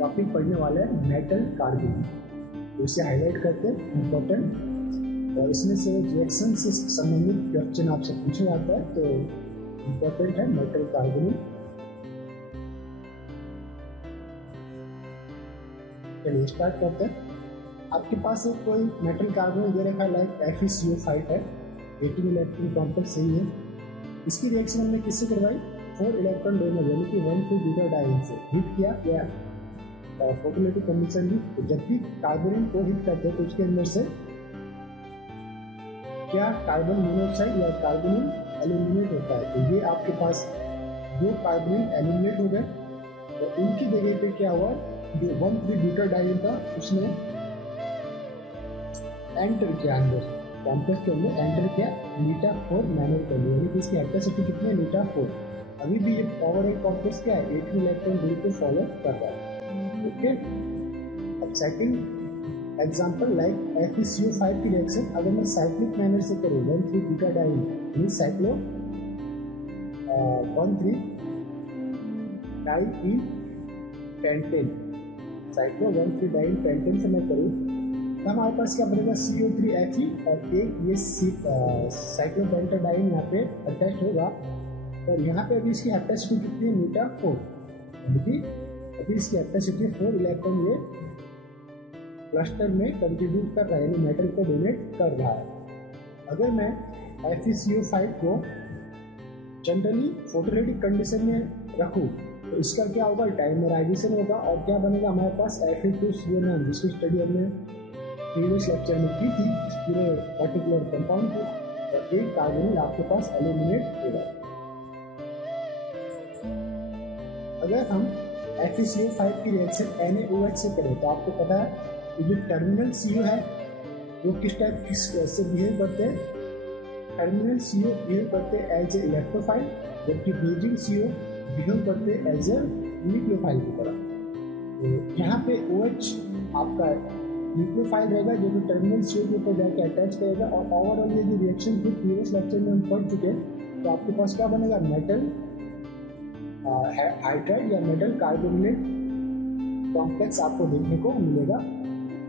Topic पढ़ने वाला है मेटल कार्बन, तो इसे हाईलाइट करते हैं इम्पोर्टेंट, और इसमें से रिएक्शन से संबंधित क्वेश्चन आपसे पूछा जाता है, तो इम्पोर्टेंट है मेटल कार्बन। चलिए स्टार्ट करते हैं। आपके पास एक कोई मेटल कार्बन दे रखा है, लाइक FeCO5 है, 18 इलेक्ट्रॉन कॉम्प्लेक्स सही है। इसकी रिएक्शन हमने किससे करवाई? 4 इलेक्ट्रॉन डोनर यानी कि 1,3-ब्यूटाडाइन से हिट किया या फोटोलिटिक कंडीशन दी। तो जब भी कार्बोनिल को हिट करते हैं तो उसके अंदर से क्या कार्बन मोनोऑक्साइड या कार्बोनिल एलिमिनेट होता है। तो ये आपके पास 2 कार्बोनिल एलिमिनेट हो गए, और उनकी जगह पे क्या हुआ, जो 1,3-ब्यूटाडाइन था उसने एंटर किया अंदर, कॉम्प्लेक्स के अंदर एंटर किया मीटा4 नैनोमोल, यानी कि इसकी एटॉमिसिटी कितनी है, मीटा4। अभी भी ये पावर एक कॉम्प्लेक्स क्या है, 18 इलेक्ट्रॉन रूल को फॉलो कर रहा है। ओके, अब सेकंड एग्जांपल लाइक FeCO5 की रिएक्शन अगर मैं साइक्लिक मैनर से करूँ, 1,3-ब्यूटाडाइन मींस साइक्लो 1,3-डाइईपेंटेन, साइक्लो 1,3-डाइईपेंटेन से मैं करूँ तो हमारे पास क्या बनेगा, CO3Fe, और एक ये साइक्लोपेंटाडाइन यहाँ पे अटैच होगा, और यहाँ पे अभी इसकी एटॉमिसिटी कितनी है, मीटा4, क्योंकि अभी इसकी एटॉमिसिटी 4 इलेक्ट्रॉन ये क्लस्टर में कंट्रीब्यूट कर रहा है, यानी मेटल को डोनेट कर रहा है। अगर मैं FeCO5 को जनरली फोटोलिटिक कंडीशन में रखूँ तो इसका क्या होगा, डाइमराइजेशन होगा, और क्या बनेगा हमारे पास Fe2CO9, जिसकी स्टडी हमने प्रीवियस लेक्चर में की थी इस पूरे पर्टिकुलर कंपाउंड को, और एक कार्बोनिल आपके पास एलिमिनेट होगा। अगर हम FeCO5 की रिएक्शन NaOH से करें तो आपको पता है कि जो टर्मिनल CO है वो किस टाइप से बिहेव करते हैं, टर्मिनल CO बिहेव करते हैं एज ए इलेक्ट्रोफाइल, जबकि बेजिंग CO बिहेव करते हैं एज ए न्यूक्लियोफाइल की तरह। तो यहाँ पे OH आपका न्यूक्लियोफाइल रहेगा जो कि टर्मिनल CO के ऊपर जाकर अटैच करेगा, और ओवरऑल ये जो रिएक्शन थी प्रीवियस लेक्चर में हम पढ़ चुके हैं, तो आपके पास क्या बनेगा, मेटल हाइड्राइड या मेटल कार्बोनेट कॉम्प्लेक्स आपको देखने को मिलेगा,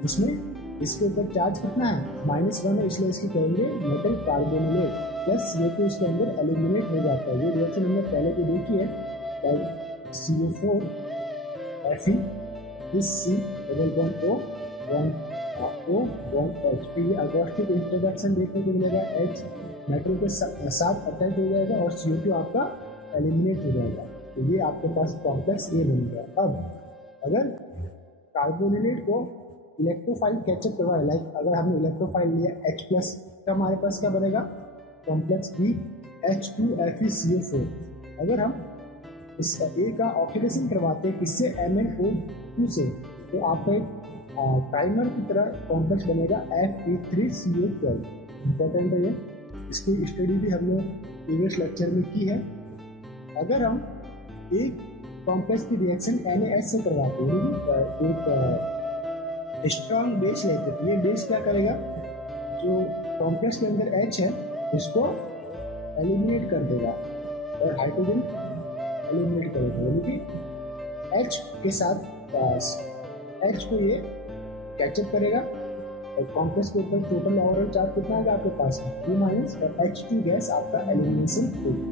जिसमें इसके ऊपर चार्ज कितना है, -1 है, इसलिए इसकी कहेंगे मेटल कार्बोनेट, प्लस CO2 इसके अंदर एलिमिनेट हो जाता है। ये रिएक्शन हमने पहले भी देखी है, CO4 Fe इस C डबल बॉन्ड O1H, फिर ये अगोस्टिक इंट्रोडक्शन देखने को मिलेगा, H मेटल के साथ अटैच हो जाएगा और CO2 आपका एलिमिनेट हो जाएगा, तो ये आपके पास कॉम्प्लेक्स ये बनेगा। अब अगर कार्बोनेट को इलेक्ट्रोफाइल कैचअप करवाए, लाइक अगर हमने इलेक्ट्रोफाइल लिया H+, तो हमारे पास क्या बनेगा, कॉम्प्लेक्स B H2FeCO4। अगर हम इस A का ऑक्सीडेशन करवाते हैं किससे, MnO2 से, तो आपका एक प्राइमर की तरह कॉम्प्लेक्स बनेगा Fe3CO12। इम्पोर्टेंट है ये, इसकी स्टडी भी हमने प्रीवियस लेक्चर में की है। अगर हम एक कॉम्प्लेक्स की रिएक्शन NaH से करवाते हैं, एक स्ट्रॉन्ग बेस लेते हैं, ये बेस क्या करेगा, जो कॉम्प्लेक्स के अंदर H है उसको एलिमिनेट कर देगा और हाइड्रोजन एलिमिनेट करेगा, यानी कि H के साथ H को ये कैचअप करेगा, और कॉम्प्लेक्स के ऊपर टोटल ओवरऑल चार्ज कितना आएगा आपके पास, 2- और H2 गैस आपका एलिमिनेशन होगा।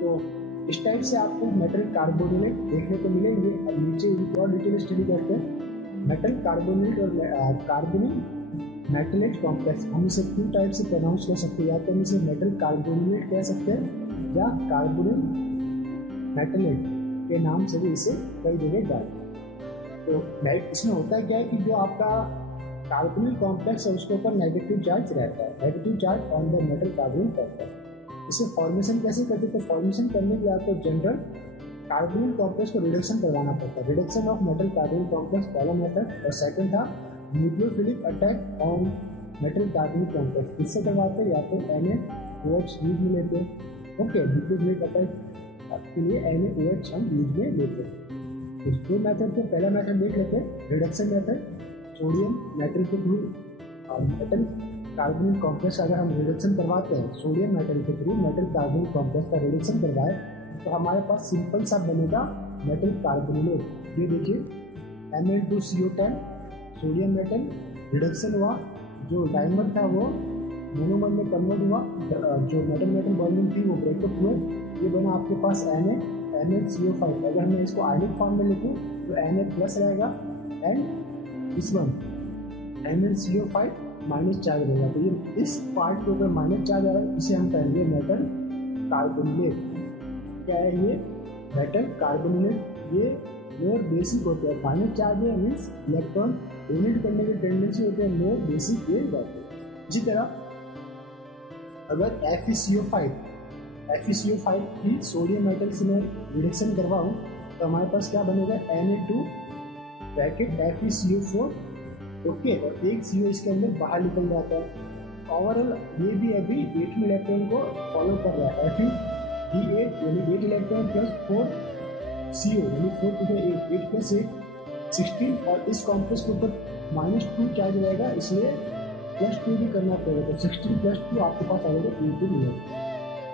तो इस टाइप से आपको मेटल कार्बोनेट देखने को मिलेंगे। अब नीचे इनकी और डिटेल स्टडी करते हैं। मेटल कार्बोनेट और कार्बोनिल मेटलेट कॉम्प्लेक्स, हम इसे 2 टाइप से प्रोनाउंस कर सकते हैं, या तो हम इसे मेटल कार्बोनेट कह सकते हैं या कार्बोनिल मेटलेट के नाम से भी इसे कई जगह जानते हैं। तो इसमें होता है क्या है कि जो आपका कार्बोनिल कॉम्प्लेक्स है उसके ऊपर नेगेटिव चार्ज रहता है, negative charge on the metal carbonyl complex. इसे फॉर्मेशन कैसे करते हैं, तो फॉर्मेशन करने के लिए आपको जनरल कार्बोनिल कॉम्प्लेक्स को रिडक्शन करवाना पड़ता है, reduction of metal carbonyl complex पहला मेथड, और सेकंड था nucleophilic attack on metal carbonyl complex. किससे करवाते हैं, या तो NaOH यूज में लेते हैं। ओके, न्यूक्लियोफिलिक अटैक के लिए NaOH हम यूज में लेते हैं। इस 2 मेथड को पहला मेथड देख लेते हैं, रिडक्शन मेथड, सोडियम मेटल के थ्रू मेटल कार्बोनिल कॉम्प्लेक्स अगर हम रिडक्शन करवाते हैं, सोडियम मेटल के थ्रू मेटल कार्बोनिल कॉम्प्लेक्स का रिडक्शन करवाए, तो हमारे पास सिंपल सा बनेगा मेटल कार्बोनेट। ये देखिए Mn2CO10 सोडियम मेटल रिडक्शन हुआ, जो डाइमर था वो मोनोमर में कन्वर्ट हुआ, जो मेटल मेटल बॉन्डिंग थी वो ब्रेकअप हुए, ये बना आपके पास NaCO5। अगर मैं इसको आयनिक फॉर्म में लिखूँ तो Na+ रहेगा एंड इस वन MnCO5 माइनस चार्ज रहेगा। तो ये इस पार्ट के ऊपर माइनस चार्ज आ रहा है, इसे हम कहेंगे मेटल कार्बोनेट। क्या है ये? Metal carbonate. ये मोर बेसिक होते हैं, माइनस चार्ज है मीन्स इलेक्ट्रॉन डोनेट करने की टेंडेंसी होती है, मोर बेसिक ये रहते हैं। इसी तरह अगर FeCO5 की सोडियम मेटल से मैं रिडक्शन करवाऊँ तो हमारे पास क्या बनेगा? Na2 ब्रैकेट FeCO4, ओके, और एक CO इसके अंदर बाहर निकल जाता है। ओवरऑल ये भी अभी 8 इलेक्ट्रॉन को फॉलो कर रहा है। Fe(D8) यानी 8 इलेक्ट्रॉन प्लस 4 CO यानी 4 × 8 + 8 16, और इस कॉम्प्लेक्स के ऊपर -2 चार्ज रहेगा, इसलिए +2 भी करना पड़ेगा। तो 16 + 2 आपके पास आ जाएगा 22 मिलेगा।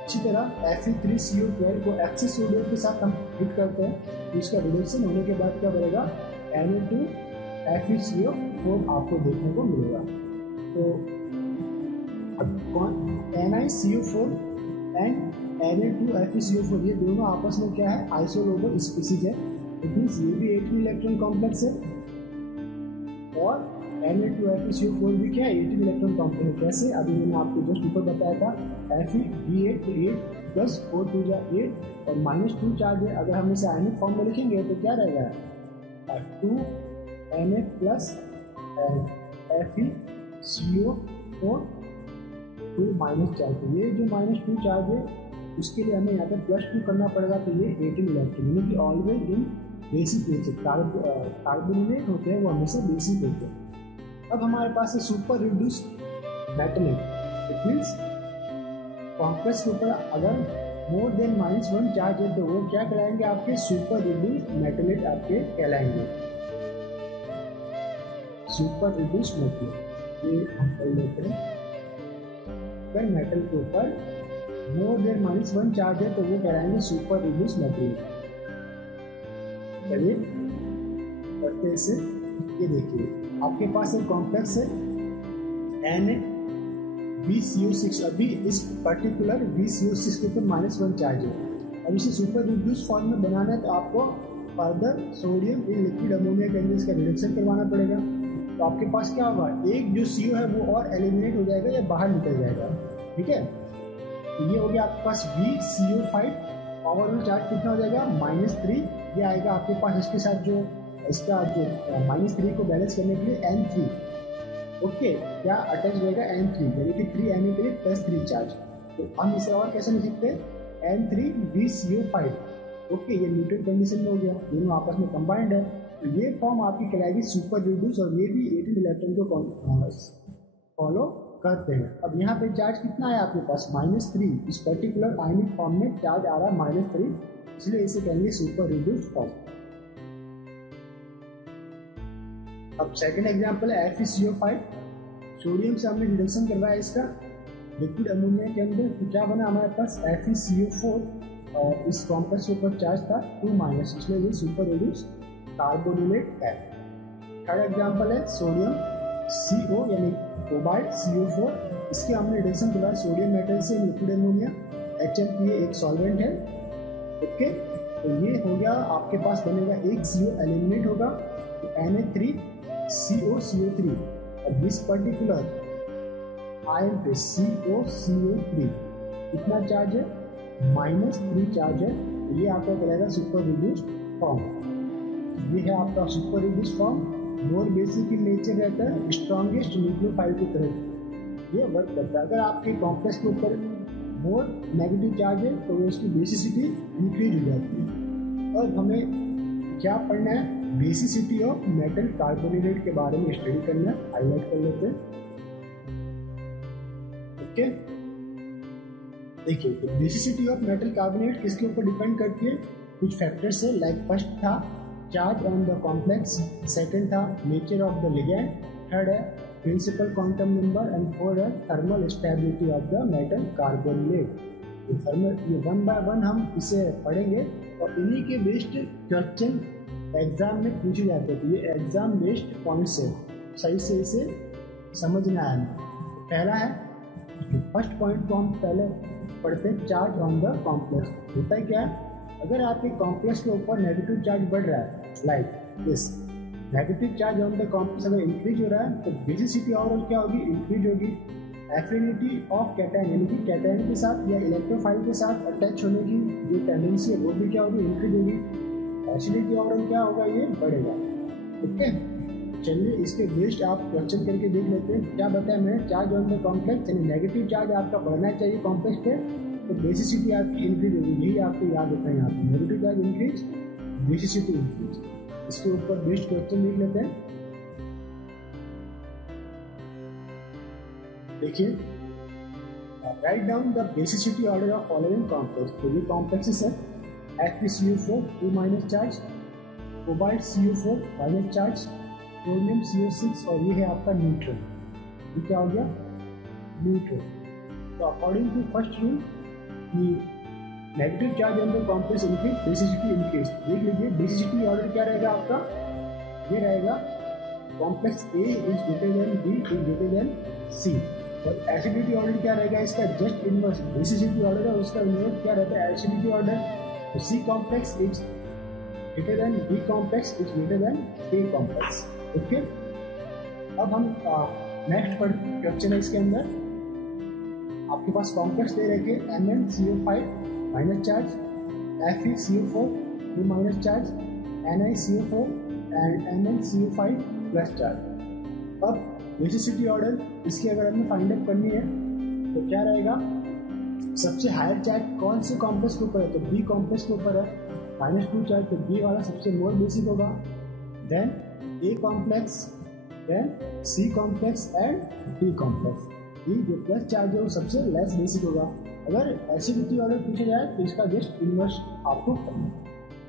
इसी तरह Fe3CO12 को एक्सेस सोडियम के साथ हम हिट करते हैं, तो इसका रिडक्शन होने के बाद क्या बनेगा? Na2 FeCO4 आपको देखने को मिलेगा। तो NiCO4 एंड Na2 FeCO4 ये दोनों आपस में क्या है? आइसोलोबल स्पीसीज है। इट मीन्स ये भी 8 इलेक्ट्रॉन कॉम्प्लेक्स है और Na2 FeCO4 भी क्या है? 18 इलेक्ट्रॉन कॉम्प्लेक्स है। कैसे? अभी मैंने आपको जस्ट ऊपर बताया था, Fe(D8) 8 + 4 × 8 और -2 चार्ज है। अगर हम इसे आयनिक फॉर्म में लिखेंगे तो क्या रहेगा? 2 Na+ FeCO4 2 माइनस चार्ज। तो ये जो -2 चार्ज है उसके लिए हमें यहाँ पर +2 करना पड़ेगा, तो ये 18 इलेक्ट्रॉन यानी कि always in basic nature. Carbonate होते हैं वो हमेशा बेसिक होते हैं। अब हमारे पास है super reduced metalate. It means complex के ऊपर अगर मोर देन -1 चार्ज है तो वो क्या कहलाएंगे? आपके सुपर रिड्यूस्ड मेटलेट आपके कहलाएंगे। सुपर रिड्यूस्ड मेटलेट ये हम कर लेते हैं। अगर मेटल के ऊपर मोर देन -1 चार्ज है तो वो कहलाएंगे सुपर रिड्यूस्ड मेटलेट। चलिए करते हैं इसे। ये देखिए आपके पास एक कॉम्प्लेक्स है NaBCO6। अभी इस पर्टिकुलर BCO6 के ऊपर -1 चार्ज है। अब इसे सुपर रिड्यूस फॉर्म में बनाना है तो आपको further sodium in liquid ammonia के अंदर इसका रिडक्शन करवाना पड़ेगा। तो आपके पास क्या होगा? एक जो CO है वो और एलिमिनेट हो जाएगा या बाहर निकल जाएगा। ठीक है, तो ये हो गया आपके पास BCO5। ओवरऑल चार्ज कितना हो जाएगा? -3। ये आएगा आपके पास इसके साथ जो इसका जो -3 को बैलेंस करने के लिए N3, ओके, क्या अटैच रहेगा? N3 यानी कि 3 Na के लिए +3 चार्ज। तो हम इसे और कैसे लिख सकते हैं? N3BCO5, ओके, ये न्यूट्रल कंडीशन में हो गया, दोनों आपस में कंबाइंड है। तो ये फॉर्म आपकी कहलाएगी सुपर रिड्यूस और ये भी 18 इलेक्ट्रॉन को फॉलो करते हैं। अब यहाँ पे चार्ज कितना है आपके पास? -3। इस पर्टिकुलर आयनिक फॉर्म में चार्ज आ रहा है -3, इसलिए इसे कहेंगे सुपर रिड्यूस फॉर्म। अब सेकंड एग्जांपल है FeCO5। सोडियम से हमने रिडक्शन करवाया इसका लिक्विड अमोनिया के अंदर, तो क्या बना हमारे पास? FeCO4 और इस कॉम्प्लेक्स के ऊपर चार्ज था 2-, इसलिए ये सुपर रिड्यूस कार्बोनेट है। थर्ड एग्जांपल है सोडियम CO यानी कोबाल्ट CO4। इसके हमने रिडक्शन करवाया सोडियम मेटल से लिक्विड अमोनिया, HMPA एक सॉल्वेंट है, ओके। तो ये हो गया आपके पास बनेगा एक CO एलिमिनेट होगा, तो Na3CO3। अब इस पर्टिकुलर आयन पे CO3 कितना चार्ज है? -3 चार्ज है। तो ये आपका कहलाएगा सुपर रिड्यूस्ड फॉर्म। ये है आपका super reduced form. More basic in nature रहता है, स्ट्रॉन्गेस्ट न्यूक्लियोफाइल की तरह ये वर्क करता है। अगर आपके कॉम्प्लेक्स के ऊपर मोर नेगेटिव चार्ज है तो उसकी बेसिसिटी इंक्रीज हो जाती है। और हमें क्या पढ़ना है? बेसिसिटी ऑफ मेटल कार्बोनेट के बारे में स्टडी करना है, हाईलाइट कर लेते हैं, ओके। देखिए, तो बेसिसिटी ऑफ मेटल कार्बोनेट किसके ऊपर डिपेंड करती है? कुछ फैक्टर्स है, लाइक फर्स्ट था charge on the complex, second था nature of the ligand, third है principal quantum number and fourth है thermal stability of the metal carbonate. ये 1 बाय 1 हम इसे पढ़ेंगे और इन्हीं के बेस्ड क्वेश्चन एग्जाम में पूछे जाते हैं। तो ये एग्जाम बेस्ड पॉइंट्स है, सही से इसे समझना है। पहला है, फर्स्ट पॉइंट को हम पहले पढ़ते हैं, चार्ज ऑन द कॉम्प्लेक्स। होता है क्या, अगर आपके कॉम्प्लेक्स के ऊपर नेगेटिव चार्ज बढ़ रहा है, like this, negative charge on the complex अगर इंक्रीज हो रहा है तो बेसिसिटी ओवरऑल क्या होगी, इंक्रीज होगी। एफिनिटी ऑफ कैटायन, यानी कि कैटायन के साथ या इलेक्ट्रोफाइल के साथ अटैच होने की जो टेंडेंसी है वो भी क्या होगी, इंक्रीज होगी। एसिडिटी ओवरऑल क्या होगा, ये बढ़ेगा। ओके, चलिए इसके बेस्ड आप क्वेश्चन करके देख लेते हैं। क्या बताया मैंने, चार्ज ऑन द कॉम्प्लेक्स, यानी नेगेटिव चार्ज आपका बढ़ना चाहिए कॉम्प्लेक्स पे, तो बेसिसिटी आपकी इंक्रीज होगी। यही आपको याद होता है यहाँ पे, negative charge increase, basicity increase. इसके ऊपर बेस्ड क्वेश्चन देख लेते हैं। देखिए, write down the basicity order of following complex. तो ये कॉम्प्लेक्सेस है, FeCO4 2- charge, cobalt CO4 minus charge, chromium CO6 और ये है आपका न्यूट्रल। ये क्या हो गया, न्यूट्रल। तो अकॉर्डिंग टू फर्स्ट रूल कि negative charge on the complex increase, basicity increase. देख लीजिए बेसिसिटी ऑर्डर क्या रहेगा आपका, ये रहेगा complex A is greater than B is greater then C। और एसिडिटी ऑर्डर क्या रहेगा इसका, जस्ट इनवर्स। बेसिसिटी ऑर्डर है उसका इनवर्स क्या रहता है, एसिडिटी ऑर्डर। तो C complex is greater than B complex is greater than A complex. Okay, अब हम नेक्स्ट पर क्वेश्चन है। इसके अंदर आपके पास कॉम्प्लेक्स दे रखे MnCO5 minus charge, FeCO4 2- charge, NiCO4 and MnCO5 plus charge. अब बेसिसिटी ऑर्डर इसकी अगर हमें फाइंड आउट करनी है तो क्या रहेगा, सबसे हायर चार्ज कौन से कॉम्प्लेक्स के ऊपर है, तो B कॉम्प्लेक्स के ऊपर है, -2 चार्ज, तो B वाला सबसे मोर बेसिक होगा। Then A complex, then C complex and D complex. ये जो प्लस चार्ज है वो सबसे लेस बेसिक होगा। अगर एसिडिटी ऑर्डर पूछा जाए तो इसका जस्ट इनवर्स आपको करना है।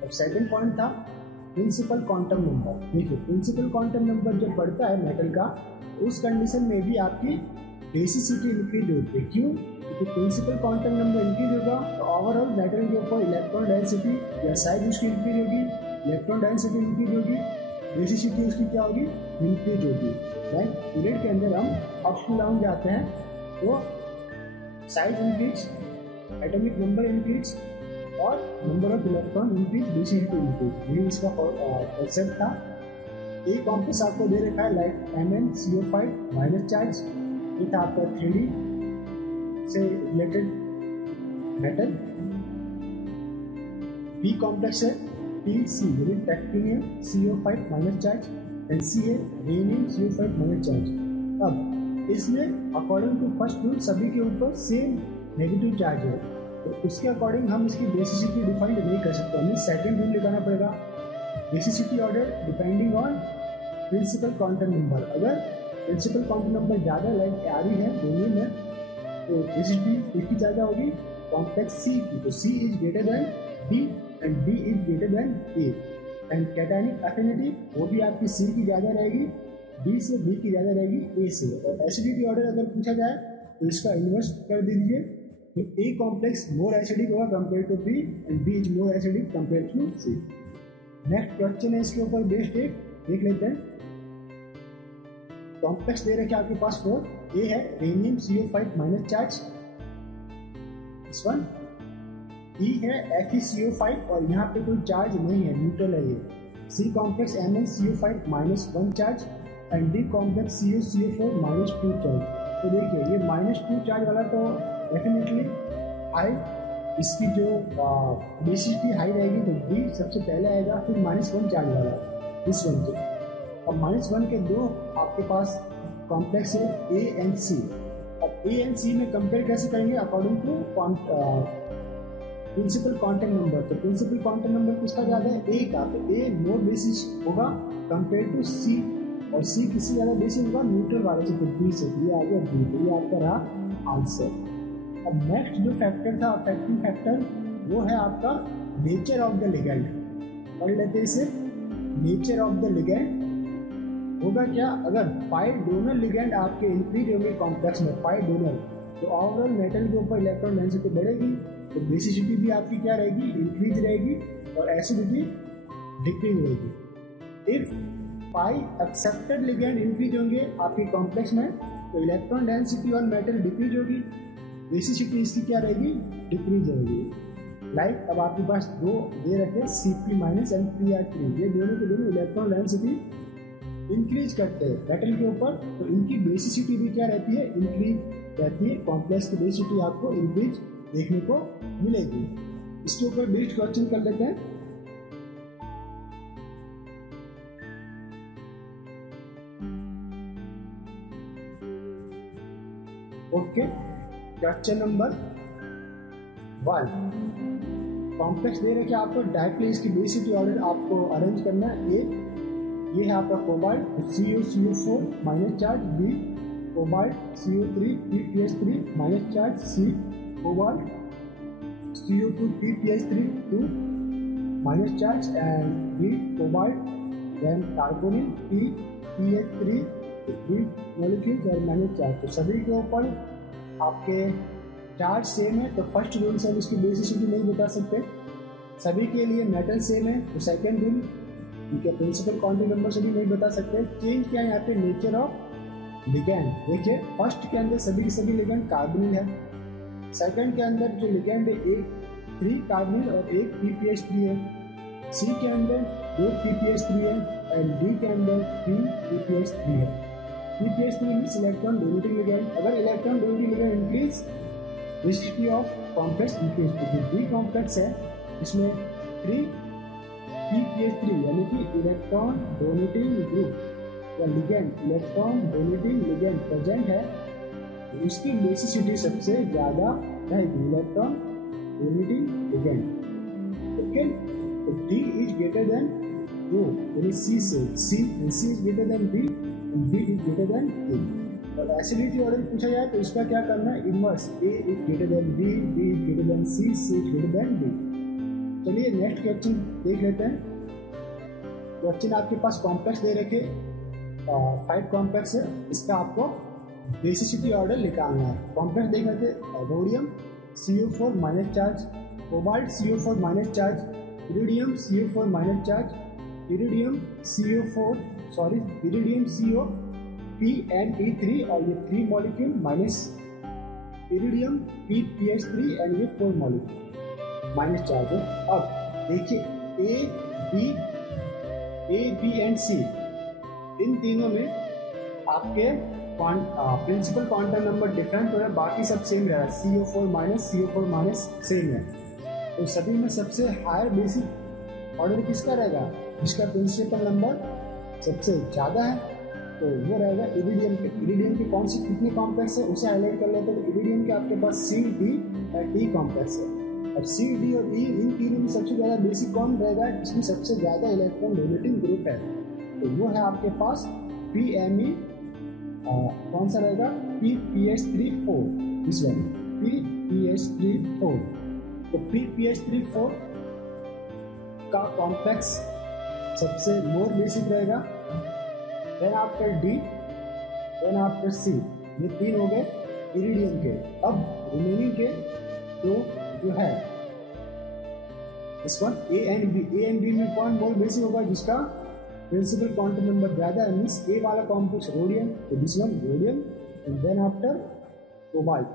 अब सेकंड पॉइंट था प्रिंसिपल क्वांटम नंबर। देखिए, प्रिंसिपल क्वांटम नंबर जब बढ़ता है मेटल का, उस कंडीशन में भी आपकी बेसिसिटी इंक्रीज होती है। क्यों, क्योंकि प्रिंसिपल क्वांटम नंबर इंक्रीज होगा तो ओवरऑल मेटल के ऊपर इलेक्ट्रॉन डेंसिटी या साइज उसकी इंक्रीज होगी, इलेक्ट्रॉन डेंसिटी इंक्रीज होगी, बेसिसिटी उसकी क्या होगी, इंक्रीज होगी। लाइक पीरियड के अंदर हम अप टू डाउन जाते हैं तो size increase, atomic number increase और number of electron increase, basicity increase. ये इसका कॉन्सेप्ट था। ए कॉम्प्लेक्स आपको दे रखा है लाइक MnCO5 माइनस चार्ज, ये था आपका 3D से रिलेटेड मेटल। बी कॉम्प्लेक्स है TC यानी टेक्टिनियम CO5 minus charge, and C है रेनियम CO5 माइनस चार्ज। अब इसमें अकॉर्डिंग टू फर्स्ट रूल सभी के ऊपर सेम नेगेटिव चार्ज है, तो उसके अकॉर्डिंग हम इसकी बेसिसिटी डिफाइंड नहीं कर सकते, हमें सेकेंड रूल लगाना पड़ेगा। Basicity order depending on principal quantum number. अगर प्रिंसिपल क्वांटम नंबर ज़्यादा लाइक Re है, रेनियम है, तो बेसिसिटी इसकी ज़्यादा होगी कॉम्प्लेक्स C की, तो C is greater than B and B is greater than A। And cationic affinity वो भी आपकी C की ज़्यादा रहेगी, B से B की ज़्यादा रहेगी A से। और एसिडिटी ऑर्डर अगर पूछा जाए तो इसका इन्वर्स कर दीजिए, तो A कॉम्प्लेक्स मोर एसिडिक होगा compare to B and B is more acidic compare to C। Next question है इसके ऊपर बेस्ड एक देख लेते हैं। कॉम्प्लेक्स दे रखे आपके पास 4, A है रेनियम CO5 माइनस चार्ज, इस वन। E है FeCO5 और यहाँ पे कोई चार्ज नहीं है, न्यूट्रल है ये। C complex MnCO5 -1 charge and D complex CuCO4 -2 charge. तो देखिए ये -2 चार्ज वाला तो डेफिनेटली हाई, इसकी जो बेसिसिटी हाई रहेगी तो D सबसे पहले आएगा, फिर -1 चार्ज वाला इस वन के। अब -1 के दो आपके पास कॉम्प्लेक्स है A एंड C। अब A एंड C में कंपेयर कैसे करेंगे, according to principal quantum number. तो प्रिंसिपल क्वांटम नंबर किसका ज़्यादा है, A का, तो A मोर बेसिस होगा कंपेयर टू C, और C किसी ज़्यादा बेसिस होगा न्यूट्रल वाले से, तो B से। ये आ गया B, तो ये आपका रहा आंसर। अब नेक्स्ट जो फैक्टर था अफेक्टिंग फैक्टर, वो है आपका नेचर ऑफ द लिगेंड। पढ़ लेते हैं इसे, नेचर ऑफ द लिगेंड होगा क्या, अगर पाई डोनर लिगेंड आपके इंक्रीज होंगे कॉम्प्लेक्स में, पाई डोनर तो ओवरऑल मेटल के ऊपर इलेक्ट्रॉन डेंसिटी बढ़ेगी तो बेसिसिटी भी आपकी क्या रहेगी, इंक्रीज रहेगी और एसिडिटी डिक्रीज रहेगी। If pi accepted ligand increase होंगे आपके कॉम्प्लेक्स में तो इलेक्ट्रॉन डेंसिटी और मेटल डिक्रीज होगी, बेसिसिटी इसकी क्या रहेगी, डिक्रीज रहेगी। लाइक अब आपके पास दो दे रखे Cp- एंड 3R3, ये दोनों के दोनों इलेक्ट्रॉन डेंसिटी इंक्रीज करते हैं मेटल के ऊपर, तो इनकी बेसिसिटी भी क्या रहती है, इंक्रीज रहती है। कॉम्प्लेक्स की बेसिसिटी आपको इंक्रीज देखने को मिलेगी। इसके ऊपर बेस्ड क्वेश्चन कर लेते हैं। ओके, क्वेश्चन नंबर 1, कॉम्प्लेक्स दे रखे आपको, डायरेक्टली इसकी बेसिसिटी ऑर्डर आपको अरेंज करना है। ये है आपका cobalt CO4 minus charge, B cobalt CO3 PPH3 minus charge, C cobalt CO2 PPH3 2 minus charge and B cobalt then carbonyl PPH3 3 molecules और माइनस चार्ज। तो सभी के ऊपर आपके चार्ज सेम है तो फर्स्ट रूल से हम इसकी बेसिसिटी नहीं बता सकते। सभी के लिए मेटल सेम है तो सेकेंड रूल इनके प्रिंसिपल क्वांटम नंबर से भी नहीं बता सकते। चेंज क्या है यहाँ पे, नेचर ऑफ लिगेंड। देखिए फर्स्ट के अंदर सभी के सभी लिगेंड कार्बोनिल है, सेकंड के अंदर जो लिगेंड है एक 3 कार्बोनिल और एक PPH3 है, सी के अंदर 2 PPH3 है एंड डी के अंदर 3 PPH3 है। PPH3 means electron donating ligand. अगर electron donating ligand increase, basicity of complex increase. तो डी कॉम्प्लेक्स है इसमें 3 PPH3 यानी कि इलेक्ट्रॉन डोनेटिंग ग्रुप या ligand, electron donating ligand present है, तो उसकी बेसिसिटी सबसे ज्यादा रहेगी, इलेक्ट्रॉन डोनेटिंग लिगेंड। ओके, तो D is greater than O यानी C से, C is greater than B and B is greater than A। और एसिडिटी ऑर्डर पूछा जाए तो इसका क्या करना है, inverse, A is greater than B, B is greater then C is greater then D। चलिए नेक्स्ट क्वेश्चन देख लेते हैं। क्वेश्चन आपके पास कॉम्प्लेक्स दे रखे 5 कॉम्प्लेक्स है, इसका आपको बेसिसिटी ऑर्डर निकालना है। कॉम्प्लेक्स देख लेते हैं, rhodium CO4 minus charge, cobalt CO4 minus charge, iridium CO4 minus charge, iridium CO PNE3 और ये 3 molecule minus iridium PPH3 and ये 4 मॉलिक्यूल माइनस चार्ज है। अब देखिए A, B एंड C इन तीनों में आपके प्रिंसिपल क्वांटम नंबर डिफरेंट हो रहा है, बाकी सब सेम रह रहा है, CO4 माइनस सेम है। तो सभी में सबसे हायर बेसिक ऑर्डर किसका रहेगा, जिसका प्रिंसिपल नंबर सबसे ज़्यादा है, तो वो रहेगा इरिडियम के। इरिडियम के कौन सी कितने कॉम्प्लेक्स है उसे हाईलाइट कर लेते हैं। तो इरिडियम के आपके पास C, D और D कॉम्प्लेक्स है। अब C, D और E इन तीनों में सबसे ज़्यादा बेसिक कौन रहेगा, जिसमें सबसे ज़्यादा इलेक्ट्रॉन डोनेटिंग ग्रुप है, तो वो है आपके पास PME, कौन सा रहेगा, PPH3-4, इस वन PPH3-4। तो PPH3-4 का कॉम्प्लेक्स सबसे मोर बेसिक रहेगा, then after D, then after C, ये 3 हो गए इरिडियम के। अब रिमेनिंग के 2 जो है इस वन A एंड B में कौन मोर बेसिक होगा, जिसका प्रिंसिपल क्वांटम नंबर ज्यादा है, मीन्स A वाला कॉम्प्लेक्स रोडियम, तो this one rhodium and then after cobalt.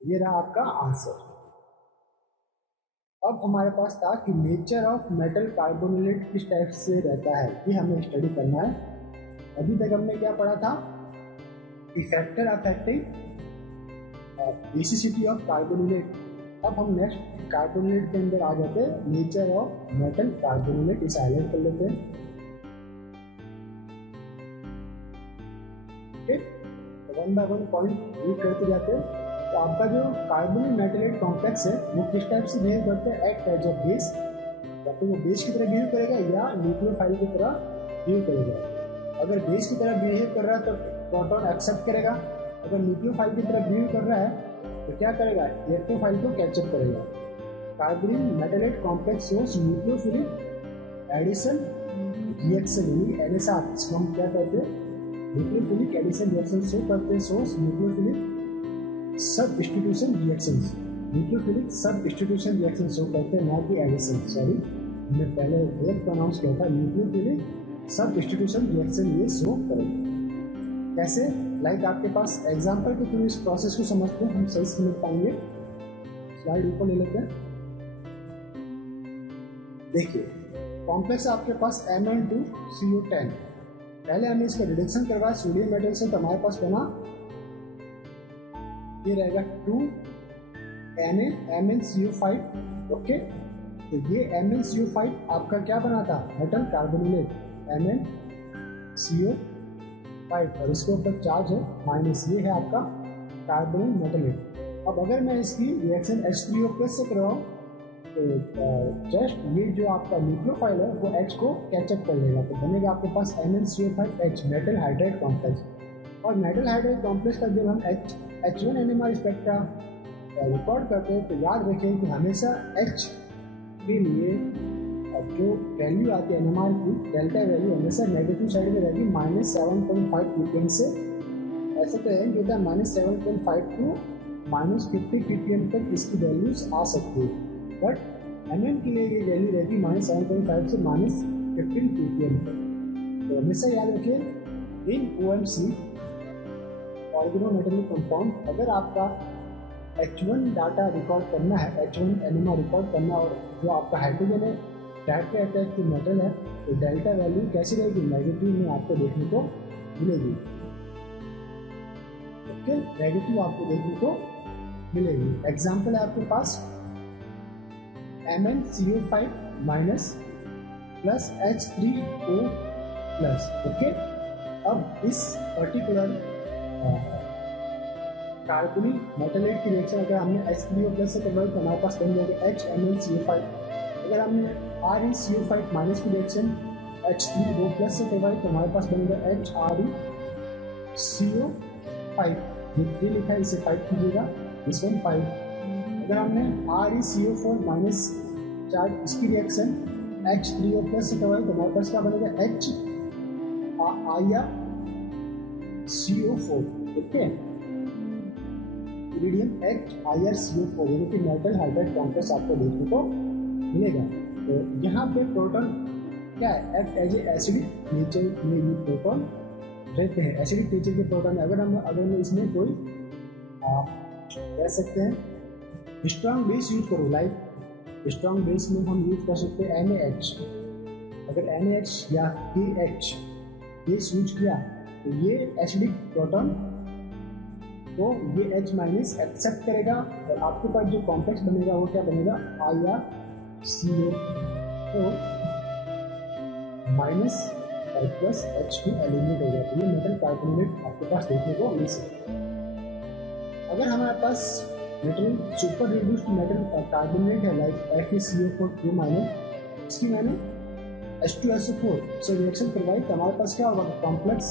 ये रहा आपका आंसर। अब हमारे पास था कि नेचर ऑफ मेटल कार्बोनिलेट किस टाइप से रहता है, ये हमें स्टडी करना है। अभी तक हमने क्या पढ़ा था, फैक्टर अफेक्टिंग बेसिसिटी ऑफ कार्बोनिलेट। अब हम नेक्स्ट कार्बोनिलेट के अंदर आ जाते हैं, नेचर ऑफ मेटल कार्बोनिलेट, इसे हाईलाइट कर लेते हैं। ठीक, one by one point read करते जाते हैं। तो आपका जो कार्बोनिल मेटलेट कॉम्प्लेक्स है वो किस टाइप से बिहेव करते हैं, एक्ट एज अ बेस, या तो वो बेस की तरह बिहेव करेगा या न्यूक्लियोफाइल की तरह बिहेव करेगा। अगर बेस की तरह बिहेव कर रहा है तो प्रोटॉन एक्सेप्ट करेगा, अगर न्यूक्लियोफाइल की तरह बिहेव कर रहा है तो क्या करेगा, इलेक्ट्रोफाइल को कैचअप करेगा। Carbonyl metalate complex source nucleophilic addition reaction यानी NSR, इसको हम क्या कहते हैं, न्यूक्लियोफिलिक एडिशन रिएक्शन शो करते हैं, source nucleophilic substitution reactions, nucleophilic substitution reaction show करते हैं, ना कि एडिशन। सॉरी, मैंने पहले गलत प्रोनाउंस किया था। न्यूक्लियोफिलिक सबस्टिट्यूशन रिएक्शन ये शो करेंगे। कैसे? लाइक आपके पास एग्जांपल के थ्रू इस प्रोसेस को समझते हैं, हम सही समझ पाएंगे। स्लाइड ऊपर ले लेते हैं। देखिए, कॉम्प्लेक्स आपके पास Mn2CO10। पहले हमने इसका रिडक्शन करवाया सोडियम मेटल से, तो हमारे पास बना ये रहेगा 2NaMnCO5। ओके, तो ये MnCO5 आपका क्या बना था? मेटल कार्बोनिलेट MnCO5, और इसके ऊपर चार्ज है माइनस, ये है आपका कार्बोनिल मेटलेट। अब अगर मैं इसकी रिएक्शन H3O+ से करवाऊँ तो जस्ट ये जो आपका न्यूक्लियोफाइल है वो H को कैचअप कर लेगा, तो बनेगा आपके पास MnCO5H मेटल हाइड्राइड कॉम्प्लेक्स। और मेटल हाइड्राइड कॉम्प्लेक्स का जब हम H1 NMR स्पेक्ट्रा रिकॉर्ड करते हैं तो याद रखें कि हमेशा H के लिए जो वैल्यू आती है NMR की डेल्टा वैल्यू हमेशा नेगेटिव साइड में रहेगी, -7.5 ppm से। ऐसे तो है कि होता है -7.5 टू -50 ppm तक इसकी वैल्यूज आ सकती है, बट MM के लिए ये वैल्यू रहती है -7.5 से -15 ppm तक। तो हमेशा याद रखिए इन OMC ऑर्गेनोमेटेलिक कंपाउंड, अगर आपका H1 डाटा रिकॉर्ड करना है, H1 NMR रिकॉर्ड करना, और जो आपका हाइड्रोजन है डायरेक्टली अटैच टू मेटल है, तो डेल्टा वैल्यू कैसी रहेगी? नेगेटिव में आपको देखने को मिलेगी। ओके, नेगेटिव आपको देखने को मिलेगी। एग्जाम्पल है आपके पास MnCO5- प्लस H3O+। ओके, अब इस पर्टिकुलर कार्बोनिल मेटलेट की रिएक्शन अगर हमने H3O+ से करवाई तो हमारे पास बन जाएगा HMnCO5। अगर हमने ReCO5- की रिएक्शन H3O+ से करवाई तो हमारे पास बनेगा HReCO5। ये 3 लिखा है, इसे 5 कीजिएगा, इस वन 5। अगर हमने ReCO4- चार्ज इसकी रिएक्शन H3O+ से करवाई तो हमारे पास क्या बनेगा? HIrCO4। ओके, इरिडियम HIrCO4 यानी कि मेटल हाइड्राइड कॉम्प्लेक्स आपको देखने को मिलेगा। तो यहाँ पे प्रोटॉन क्या है? Act as a acidic nature में ये प्रोटॉन रहते हैं। एसिडिक नेचर के प्रोटॉन अगर मैं इसमें कोई कह सकते हैं स्ट्रॉन्ग बेस यूज करूँ, लाइक स्ट्रॉन्ग बेस में हम यूज कर सकते हैं NaH। अगर NaH या KH बेस यूज किया तो ये एसिडिक प्रोटॉन तो ये H- एक्सेप्ट करेगा, और आपके पास जो कॉम्प्लेक्स बनेगा वो क्या बनेगा? IrCO4- और प्लस H2 एलिमिनेट हो जाता है। ये मेटल कार्बोनेट आपके पास देखने को मिल सकता है। अगर हमारे पास metal super reduced metal carbonate है लाइक FeCO4 इसकी मैंने H2SO4 से रिएक्शन करवाई तो हमारे पास क्या होगा? कॉम्प्लेक्स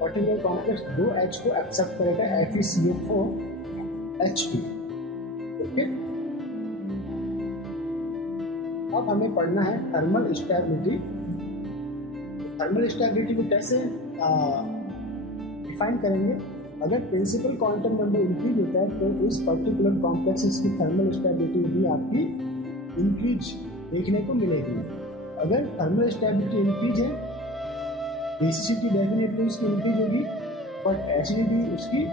पर्टिकुलर कॉम्प्लेक्स 2H को एक्सेप्ट करेगा FeCO4H2। ओके, अब हमें पढ़ना है थर्मल स्टेबिलिटी। थर्मल स्टेबिलिटी को कैसे डिफाइन करेंगे? अगर प्रिंसिपल क्वांटम नंबर इंक्रीज होता है तो उस पर्टिकुलर कॉम्प्लेक्सेस की थर्मल स्टेबिलिटी भी आपकी इंक्रीज देखने को मिलेगी। अगर थर्मल स्टेबिलिटी इंक्रीज है, बेसिसिटी डेफिनेटली उसकी इंक्रीज होगी, बट एसिडिटी उसकी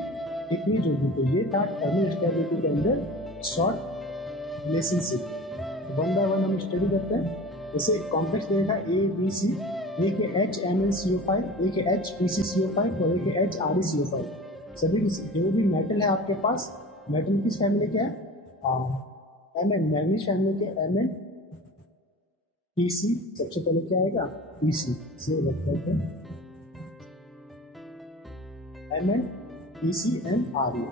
डिक्रीज होगी। तो ये था थर्मल स्टेबिलिटी के अंदर short relationship. One by one हम स्टडी करते हैं। जैसे कॉम्प्लेक्स देखा ABC, एक है HMnCO5, एक है HPCCO5 और एक है HReCO5। सभी जो भी मेटल है आपके पास, मेटल किस फैमिली के है? Mn, मैग्नीज फैमिली के Mn PC। सबसे पहले क्या आएगा? PC से रख करते हैं Mn PCnRe।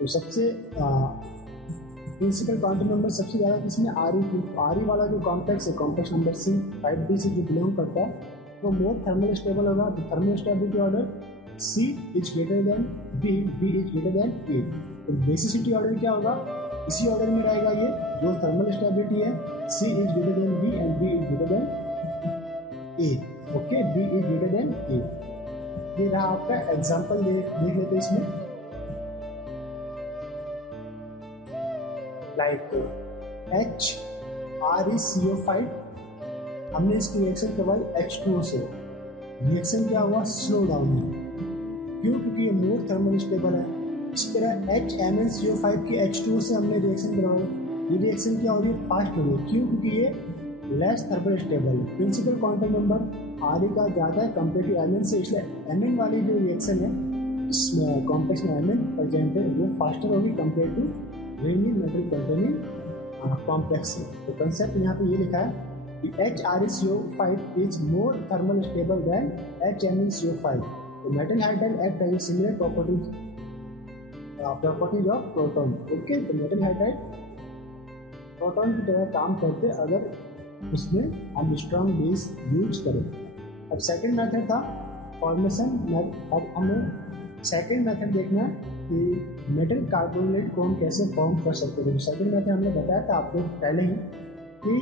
तो सबसे प्रिंसिपल क्वांटम नंबर सबसे ज़्यादा किसमें? Re वाला जो कॉम्प्लेक्स है, कॉम्प्लेक्स नंबर C 5D से जो बिलोंग करता है, तो मोर थर्मल स्टेबल होगा। तो thermal stability order C is greater than B, B is greater than A। तो बेसिसिटी ऑर्डर क्या होगा? इसी ऑर्डर में रहेगा ये जो थर्मल स्टेबिलिटी है, C is greater than B and B is greater than A। Okay, B is greater than A। ये रहा आपका एग्जाम्पल, देख लेते इसमें। लाइक HReCO5, हमने इसकी रिएक्शन करवाई H2O से, रिएक्शन क्या हुआ, स्लो डाउन है। क्यों? क्योंकि ये मोर थर्मल स्टेबल है। इस तरह HMnCO5 की H2O से हमने रिएक्शन करवाई, ये रिएक्शन क्या हो रही है, फास्ट हो रही है। क्यों? क्योंकि ये लेस थर्मल स्टेबल है। प्रिंसिपल क्वांटम नंबर Re का ज़्यादा है कंपेयर टू Mn से, इसलिए Mn वाली जो रिएक्शन है इसमें कॉम्प्लेक्स में Mn प्रेजेंट है, वो फास्टर होगी compare to ringing metal containing complex से। तो कंसेप्ट यहाँ पे ये लिखा है कि HReCO5 is more thermal stable than HMnCO5। तो metal hydride act as similar properties of proton. Okay, तो मेटल हाइड्राइड प्रोटॉन की तरह काम करते अगर उसमें हम स्ट्रॉन्ग बेस यूज करें। अब सेकंड मेथड था फॉर्मेशन। अब हमें सेकंड मेथड देखना है कि मेटल कार्बोनेट को हम कैसे फॉर्म कर सकते हैं। सेकंड मेथड हमने बताया था आपको पहले ही कि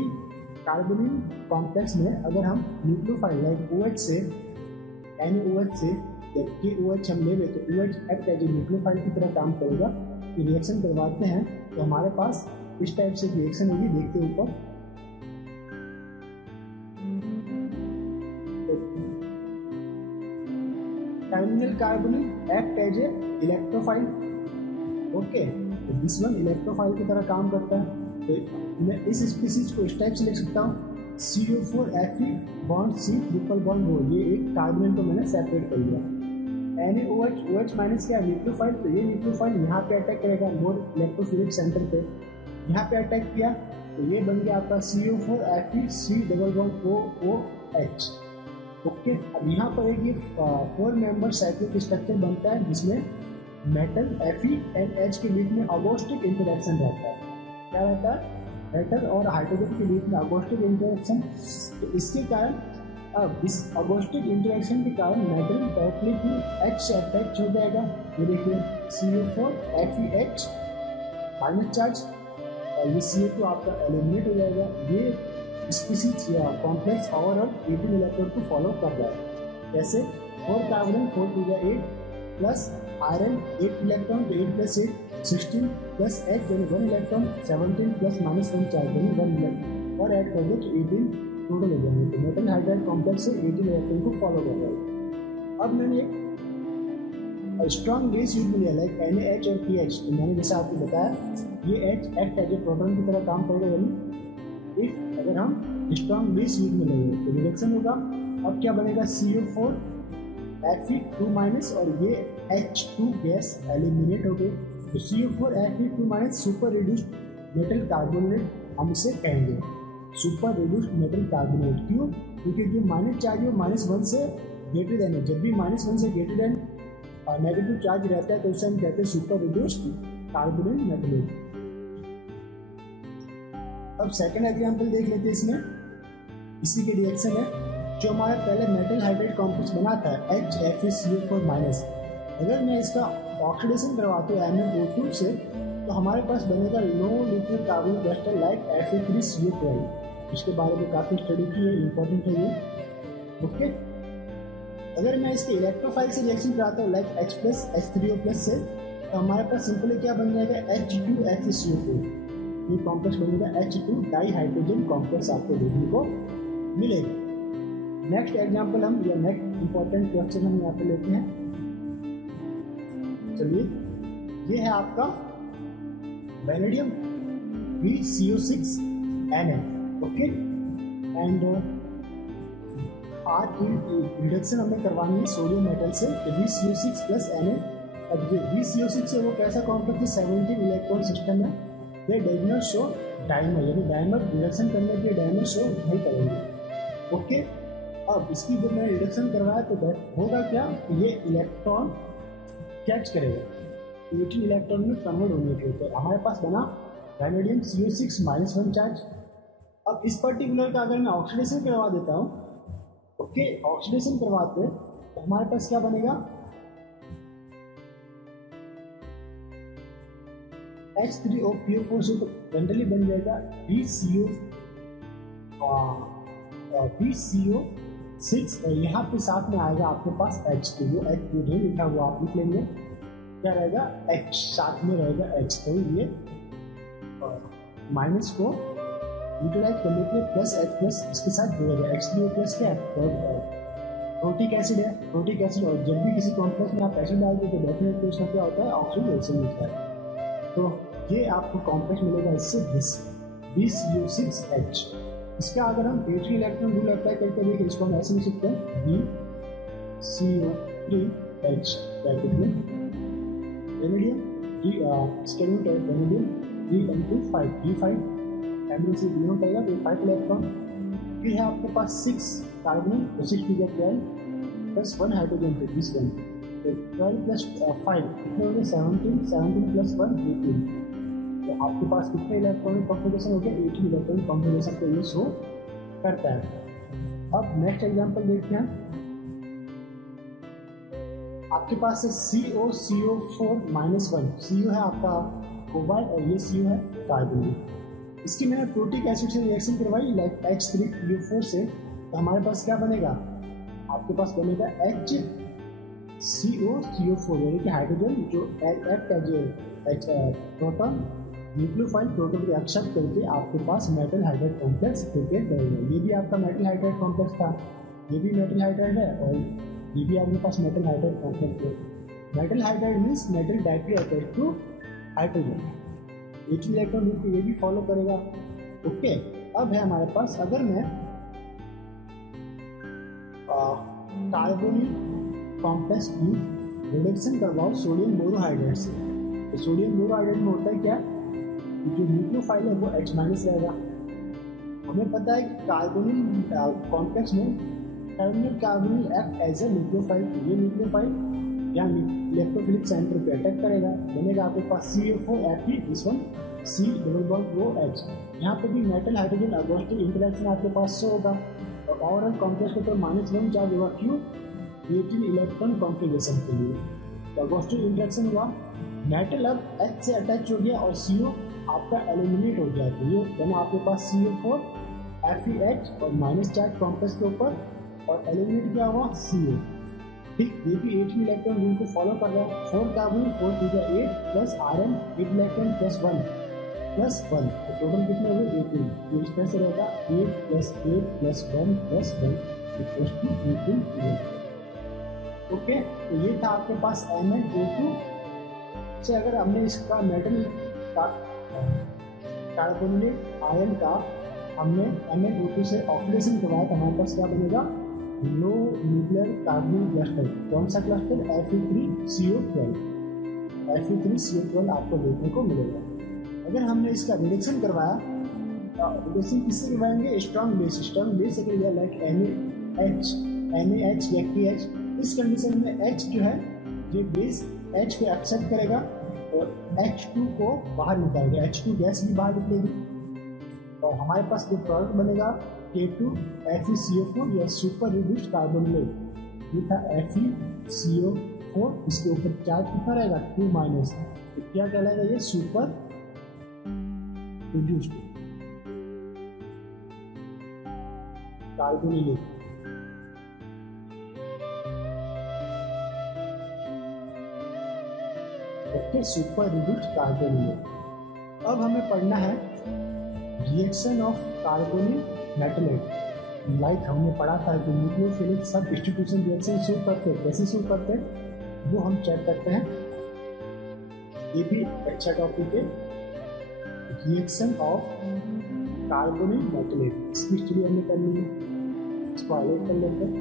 कार्बोनिल कॉम्प्लेक्स में अगर हम न्यूक्लियोफाइल लाइक OH से NaOH से KOH हम ले लें तो OH act as a nucleophile की तरह काम करेगा। ये रिएक्शन करवाते हैं तो हमारे पास इस टाइप से रिएक्शन होगी, देखते ऊपर। Terminal carbonyl act as a electrophile. Okay, तो दिस वन इलेक्ट्रोफाइल की तरह काम करता है। तो मैं इस स्पीसीज को इस टाइप से लिख सकता हूँ, CO4Fe bond C triple bond O। ये एक कार्बोनिल को मैंने सेपरेट कर लिया। NaOH, OH माइनस क्या न्यूक्लियोफाइल, तो ये न्यूक्लियोफाइल यहाँ पे अटैक करेगा मोर इलेक्ट्रोफिलिक सेंटर पे, यहाँ पे अटैक किया तो ये बन गया आपका CO4Fe C double bond OOH। Okay, अब यहाँ पर एक 4 मेंबर साइक्लिक स्ट्रक्चर बनता है जिसमें मेटल Fe एंड H के बीच में अगोस्टिक इंटरेक्शन रहता है। क्या रहता है? मेटल और हाइड्रोजन के बीच में अगोस्टिक इंटरेक्शन। तो इसके कारण अब इस अगोस्टिक इंटरेक्शन के कारण मेटल डायरेक्टली भी H से अटैच हो जाएगा। ये देखिए CO4FeH माइनस चार्ज और ये CO2 आपका एलिमिनेट हो जाएगा। ये स्पीसीज या कॉम्प्लेक्स ओवरऑल 18 इलेक्ट्रॉन को फॉलो कर रहा है। जैसे 4 carbon 4 to the 8 plus iron 8 electron, तो 8 + 8 16 प्लस H यानी 1 इलेक्ट्रॉन, 17 प्लस -1 चार्ज यानी 1 इलेक्ट्रॉन, और ऐड कर दो तो 18 टोटल हो जाएंगे। तो मेटल हाइड्राइड कॉम्प्लेक्स से 18 इलेक्ट्रॉन को फॉलो कर रहा है। अब मैंने एक स्ट्रॉन्ग बेस यूज में लिया लाइक NaH और PH। तो मैंने जैसा आपको बताया ये H act as a proton की तरह काम करेगा, यानी इफ अगर हम स्ट्रॉन्ग बेस यूज में लेंगे तो रिडक्शन होगा। अब क्या बनेगा, CO4Fe2- और ये H2 गैस एलिमिनेट हो गई। तो CO4Fe2- super reduced metal carbonate हम इसे कहेंगे, सुपर रिड्यूस्ड मेटल कार्बोनेट। क्यों? क्योंकि जो माइनस चार्ज है -1 से ग्रेटर देन है। जब भी -1 से ग्रेटर देन नेगेटिव चार्ज रहता है तो उसे हम कहते हैं सुपर रिड्यूस्ड कार्बोनेट मेटल। अब सेकंड एग्जांपल देख लेते हैं। इसमें इसी के रिएक्शन है जो हमारा पहले मेटल हाइड्राइड कॉम्प्लेक्स बना था HFeCO4-। अगर मैं इसका ऑक्सीडेशन करवाता हूँ MnO2 से तो हमारे पास बनेगा low nuclear carbon cluster like Fe3CO12। इसके बारे में काफ़ी स्टडी की है, इंपॉर्टेंट है ये। ओके, अगर मैं इसके इलेक्ट्रोफाइल से रिएक्शन कराता हूँ लाइक H+H3O+ से तो हमारे पास सिंपली क्या बन जाएगा, H2FeCO4। ये कॉम्प्लेक्स बनेगा H2 डाई हाइड्रोजन कॉम्प्लेक्स आपको देखने को मिलेगा। नेक्स्ट एग्जांपल हम या नेक्स्ट इंपॉर्टेंट क्वेश्चन हम यहाँ पे लेते हैं। चलिए, ये है आपका vanadium VCO6Na। Okay, and reduction हमें करवानी है सोडियम मेटल से VCO6+Na। अब ये VCO6 है वो कैसा कॉम्प्लेक्स है, 17 इलेक्ट्रॉन सिस्टम है। ये डज नॉट शो डायमर, यानी डायमर रिडक्शन करने के लिए डायमर शो नहीं करेंगे। ओके, अब इसकी जब मैंने रिडक्शन करवाया तो होगा क्या, ये इलेक्ट्रॉन कैच करेगा, 18 इलेक्ट्रॉन में कन्वर्ट होने के लिए। तो हमारे पास बना वेनेडियम CO6-1 चार्ज। अब इस पर्टिकुलर का अगर मैं ऑक्सीडेशन करवा देता हूँ, ओके, ऑक्सीडेशन करवाते हैं तो हमारे पास क्या बनेगा, H3O से तो जनरली बन जाएगा VCO6 और यहाँ पे साथ में आएगा आपके पास H2। वो H2 नहीं लिखा हुआ आप लिख लेंगे, क्या रहेगा H, साथ में रहेगा H। तो ये माइनस को यूटिलाइज करने के लिए प्लस H प्लस इसके साथ जुड़ेगा। H3O प्लस क्या है, प्रोटिक एसिड है। प्रोटिक एसिड, और जब भी किसी कॉम्प्लेक्स में आप एसिड डालते हो तो डेफिनेटली उसमें क्या होता है, ऑक्सीडेशन मिलता है। तो ये आपको कॉम्प्लेक्स मिलेगा इससे BCO6H। इसका अगर हम H इलेक्ट्रॉन रूल अप्लाई करके देखें, इसको हम ऐसे लिख सकते हैं BCO3H ब्रैकेट में वेनेडियम वेनेडियम 3n2 5 फैमिली से D पड़ेगा तो 5 इलेक्ट्रॉन। फिर है आपके पास 6 कार्बन तो 6 टू गेट 12 प्लस 1 हाइड्रोजन थे दिस वन, तो 12 प्लस 5 कितने हो गए 17, 17 प्लस 1 18। तो आपके पास कितने इलेक्ट्रॉनिक कॉन्फ़िगरेशन हो गए, 18 इलेक्ट्रॉनिक कॉन्फ़िगरेशन को ये शो करता है। अब नेक्स्ट एग्जांपल देखते हैं। आपके पास है CO4-1, CO है आपका कोबाल्ट और ये CO है कार्बन। इसकी मैंने प्रोटिक एसिड से रिएक्शन करवाई लाइक H3PO4 से, तो हमारे पास क्या बनेगा, आपके पास बनेगा HCO4 यानी कि हाइड्रोजन जो act as proton nucleophile proton को एक्सेप्ट करके आपके पास मेटल हाइड्राइड कॉम्प्लेक्स प्रिपेयर करेगा। ये भी आपका मेटल हाइड्राइड कॉम्प्लेक्स था, ये भी मेटल हाइड्राइड है और ये भी आपके पास मेटल हाइड्राइड कॉम्प्लेक्स है। Metal hydride means metal directly attached to hydrogen. H electron rule को ये भी फॉलो करेगा। ओके, अब है हमारे पास, अगर मैं कार्बोनिल कॉम्प्लेक्स की रिडक्शन करवाऊँ सोडियम बोरोहाइड्रेट से, तो सोडियम बोरोहाइड्रेट में होता है क्या, जो न्यूक्लियोफाइल है वो H- रहेगा। हमें पता है कि कार्बोनिल कॉम्प्लेक्स में terminal carbonyl act as a nucleophile, ये न्यूक्लियोफाइल यहाँ इलेक्ट्रोफिलिक सेंटर पे अटैक करेगा, बनेगा आपके पास CH4Fe, this one C double bond OH। यहाँ पे भी मेटल हाइड्रोजन अगोस्टिक इंटरेक्शन आपके पास शो होगा और ओवरऑल कॉम्प्लेक्स के ऊपर -1 चार्ज होगा, क्यों, 18 इलेक्ट्रॉन कॉन्फ़िगरेशन के लिए। तो अगोस्टिक इंटरेक्शन हुआ, मेटल अब H से अटैच हो गया और CO आपका एलिमिनेट हो गया, तो ये बना आपके पास CO4FeH और माइनस चार्ज कॉम्प्लेक्स के ऊपर, और एलिमिनेट क्या हुआ CO। ठीक, ये भी 18 इलेक्ट्रॉन रूल को फॉलो कर रहा है। 4 carbon 4 to the 8 plus Rn 8 electron plus 1 plus 1, तो टोटल कितने हो गए 18। ये इस तरह से रहेगा 8 plus 8 plus 1 plus 1 equals to 18 electron. Okay, तो ये था आपके पास MnO2 से। अगर हमने इसका मेटल का कार्बोनेट आयन का हमने MnO2 से ऑक्सीडेशन करवाया तो हमारे पास क्या बनेगा, लो न्यूक्लियर कार्बोनिल क्लस्टर। कौन सा क्लस्टर, Fe3CO12। Fe3CO12 आपको देखने को मिलेगा। अगर हमने इसका रिडक्शन करवाया, रिडक्शन किससे करवाएंगे, स्ट्रॉन्ग बेस से करिए लाइक NaH या KH। इस कंडीशन में H जो है ये बेस H को एक्सेप्ट करेगा और H2 को बाहर निकालेगा, H2 गैस भी बाहर निकलेगी और हमारे पास जो प्रोडक्ट बनेगा K2FeCO4 या सुपर रिड्यूस्ड कार्बोनेट। ये था FeCO4, इसके ऊपर चार्ज कितना रहेगा 2-, तो क्या कहलाएगा ये super reduced carbonate. Okay, super reduced carbonate. अब हमें पढ़ना है रिएक्शन ऑफ कार्बोनिल मेटलेट। लाइक हमने पढ़ा था कि न्यूक्लियोफिलिक सब्स्टिट्यूशन रिएक्शन शुरू करते हैं, कैसे शुरू करते हैं वो हम चेक करते हैं। ये भी अच्छा टॉपिक है, रिएक्शन ऑफ कार्बोनिल मेटलेट। इसकी स्टडी हमें करनी है, इसको हाईलाइट कर लेते हैं।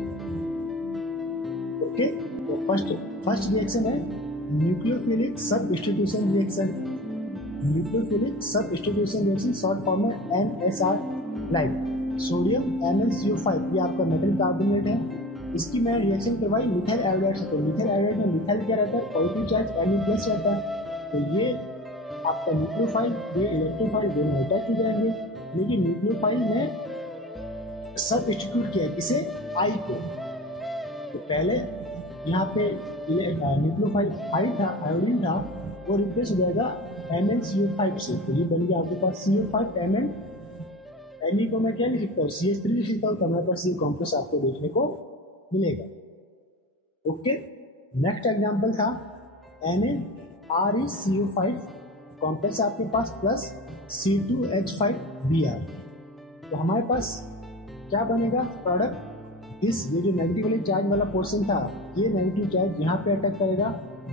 ओके, तो फर्स्ट रिएक्शन है nucleophilic substitution reaction. Nucleophilic substitution reaction short form में NSR, लाइक सोडियम MnCO5, ये आपका मेटल कार्बोनेट है। इसकी मैं रिएक्शन करवाई मिथाइल आयोडाइड से। तो मिथाइल आयोडाइड में मिथाइल क्या रहता है, पॉजिटिव चार्ज Na+ रहता है। तो ये आपका न्यूक्लियोफाइल, ये इलेक्ट्रोफाइल दोनों अटैच हो जाएंगे, लेकिन न्यूक्लियोफाइल ने सब्स्टिट्यूट किया किसे, I को। तो पहले यहाँ पे न्यूक्लियोफाइल I था, आयोडीन था, वो रिप्लेस हो जाएगा MnCO5 से। तो ये बन गया आपके पास CO5Mn। Ne को मैं क्या लिख सकता हूँ, CH3 लिख सकता हूँ, तो हमारे पास ये कॉम्प्लेक्स आपको देखने को मिलेगा। ओके, नेक्स्ट एग्जांपल था NaReCO5 कॉम्प्लेक्स आपके पास प्लस C2H5Br। तो हमारे पास क्या बनेगा प्रोडक्ट, ये जो नेगेटिव वाली चार्ज वाला पोर्शन था, ये नेगेटिव चार्ज यहाँ पे अटैक करेगा,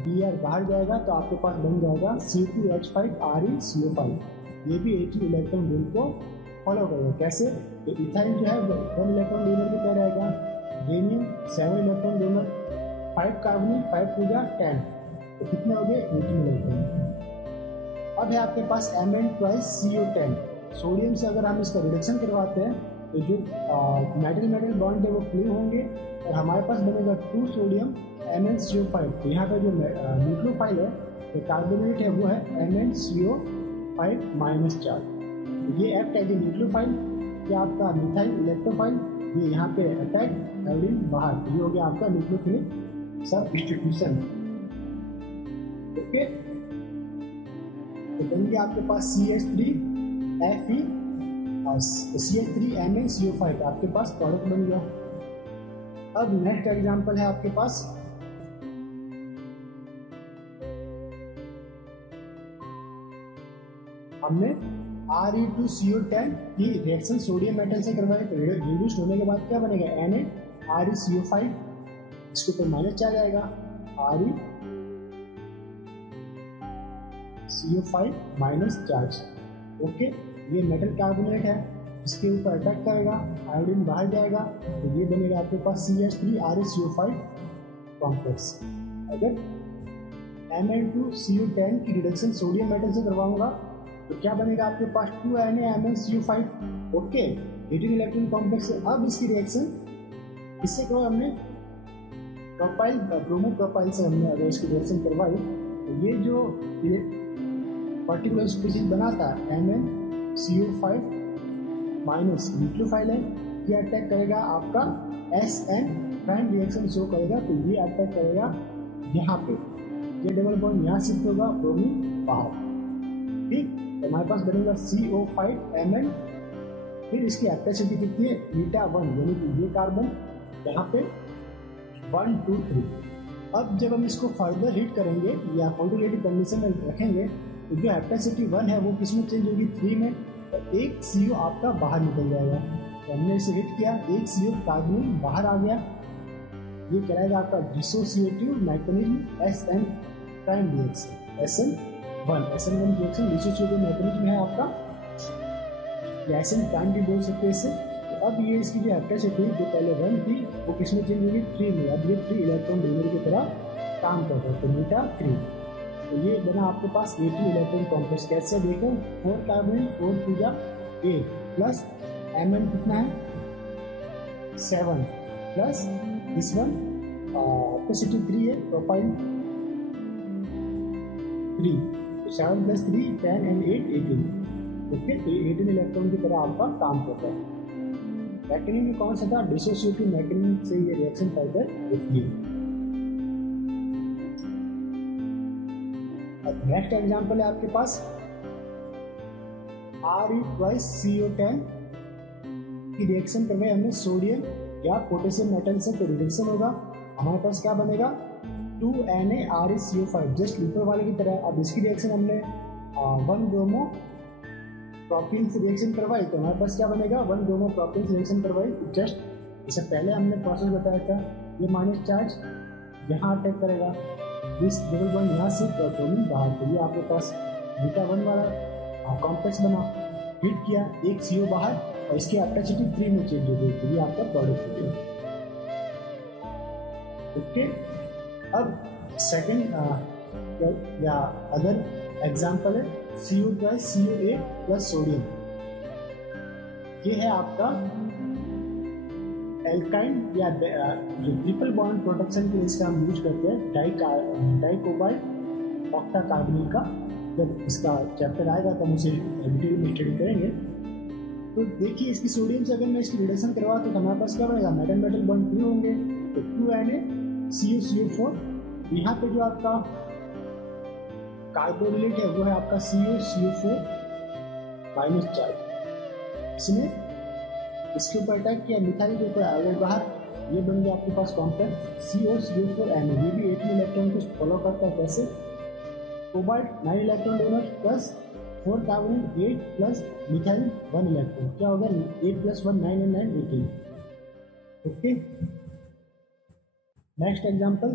Br बाहर जाएगा, तो आपके पास बन जाएगा C2H5ReCO5। ये भी 18 इलेक्ट्रॉन रूल को फॉलो करेगा। कैसे? तो इथाइल जो है 1 इलेक्ट्रॉन डोनर पे क्या रहेगा, रेनियम 7 इलेक्ट्रॉन डोनर, 5 कार्बोनिल 5 पूजा 10, तो कितने हो गए 18 इलेक्ट्रॉन। अब है आपके पास Mn2CO10। सोडियम से अगर हम इसका रिडक्शन करवाते हैं तो जो मेटल मेटल बॉन्ड है वो क्लियर होंगे और हमारे पास बनेगा 2 सोडियम MnCO5। तो यहाँ पर जो न्यूक्लियोफाइल है तो कार्बोनेट है वो है MnCO5 माइनस चार्ज। ये एक्ट एज ए न्यूक्लियोफाइल, ये आपका मिथाइल इलेक्ट्रोफाइल, ये यहाँ पे अटैक एल्डिन बाहर, ये हो गया आपका न्यूक्लियोफिलिक सब्स्टिट्यूशन। ओके, तो बन गया आपके पास CH3Fe और CH3MnCO5 आपके पास प्रोडक्ट बन गया। अब नेक्स्ट एग्जांपल है आपके पास हमने Re2CO10 की रिएक्शन सोडियम मेटल से करवाई, तो रिड्यूस होने के बाद क्या बनेगा Na-ReCO5, इसके ऊपर माइनस चार्ज आएगा, ReCO5 माइनस चार्ज। ओके, ये मेटल कार्बोनेट है, इसके ऊपर अटैक करेगा, आयोडीन बाहर जाएगा, तो ये बनेगा आपके पास CH3ReCO5 कॉम्प्लेक्स। अगर Mn2CO10 की रिडक्शन सोडियम मेटल से करवाऊंगा तो क्या बनेगा आपके पास 2Na-MnCO5। Okay, 18 electron complex. अब इसकी रिएक्शन इससे करो हमने प्रोपाइल ब्रोमो प्रोपाइल से हमने अगर इसकी रिएक्शन करवाई तो ये जो पर्टिकुलर स्पीशीज बना था MnCO5 माइनस न्यूक्लियोफाइल है, ये अटैक करेगा आपका SN प्राइम रिएक्शन शो करेगा, तो ये अटैक करेगा यहाँ पे, ये डबल बॉन्ड यहाँ शिफ्ट होगा, ब्रोमीन बाहर। ठीक, तो हमारे पास बनेगा CO5Mn, फिर इसकी एप्टेसिटी कितनी है β1, यानी कि ये कार्बन यहाँ पे 1 2 3। अब जब हम इसको फर्दर हीट करेंगे या फोटोलिटिक कंडीशन में रखेंगे तो जो एप्टेसिटी 1 है वो किस में चेंज होगी 3 में, तो एक CO आपका बाहर निकल जाएगा। तो हमने इसे हिट किया, एक CO कार्बोनिल बाहर आ गया, ये कहलाएगा आपका dissociative mechanism SN prime reaction, SN1 reaction dissociative mechanism है आपका, या SN प्राइम भी बोल सकते हैं इसे। तो अब ये इसकी जो एप्टेसिटी जो पहले 1 थी वो किस में चेंज होगी 3 में, अब ये 3 इलेक्ट्रॉन डोनर की तरह काम कर रहा है, तो β3। तो ये बना आपके पास 18 इलेक्ट्रॉन कॉम्प्लेक्स। कैसे देखो 4 कार्बन 4 पूजा 8 प्लस Mn कितना है 7 प्लस दिस वन कैपेसिटी 3 है, प्रोपाइल 3, तो 7 प्लस 3 10 एंड 8 18। ओके, तो 18 इलेक्ट्रॉन की तरह आपका काम करता है। मैकेनिज्म में कौन सा था, डिसोसिएटिव मैकेनिज्म से ये रिएक्शन फर्दर होती है। नेक्स्ट एग्जांपल है आपके पास Re2CO10 की रिएक्शन करवाई हमने सोडियम या पोटेशियम मेटल से, तो रिडक्शन होगा, हमारे पास क्या बनेगा 2Na-ReCO5, जस्ट ऊपर वाले की तरह। अब इसकी रिएक्शन हमने 1 ब्रोमो प्रोपीन से रिएक्शन करवाई, तो हमारे पास क्या बनेगा 1 ब्रोमो प्रोपीन से रिएक्शन करवाई, जस्ट इससे पहले हमने प्रोसेस बताया था। ये माइनस चार्ज यहाँ अटैक करेगा, इस डबल बॉन्ड यहाँ से ब्रोमीन बाहर, तो ये आपके पास β1 वाला कॉम्प्लेक्स बना, हिट किया, एक CO बाहर और इसकी एप्टेसिटी 3 में चेंज हो गई, तो ये आपका प्रोडक्ट हो गया। ओके, अब सेकंड या अदर एग्जांपल है CO2COA प्लस सोडियम। ये है आपका एल्काइन या जो ट्रिपल बॉन्ड प्रोटेक्शन के लिए इसका हम यूज करते हैं डाइकोबाइल ऑक्टा कार्बोनिल का। जब इसका चैप्टर आएगा तो हम उसे डिटेल में स्टडी करेंगे। तो देखिए इसकी सोडियम से अगर मैं इसकी रिडक्शन करवा तो हमारे पास क्या बनेगा, मेटल मेटल बॉन्ड फ्री होंगे, तो 2Na-CuCO4। यहाँ पे जो आपका कार्बोनिलेट है वो है आपका CuCO4 माइनस चार्ज, इसमें इसके ऊपर अटैक किया, मिथाइल के ऊपर आयोडाइड बाहर, ये बन गया आपके पास कॉम्प्लेक्स COCO4Na। ये भी 18 इलेक्ट्रॉन को फॉलो करता है। कैसे, cobalt 9 electron donor plus 4 carbonyl 8 plus methyl 1 electron, क्या होगा 8 plus 1 9 and 9 18। Okay, next example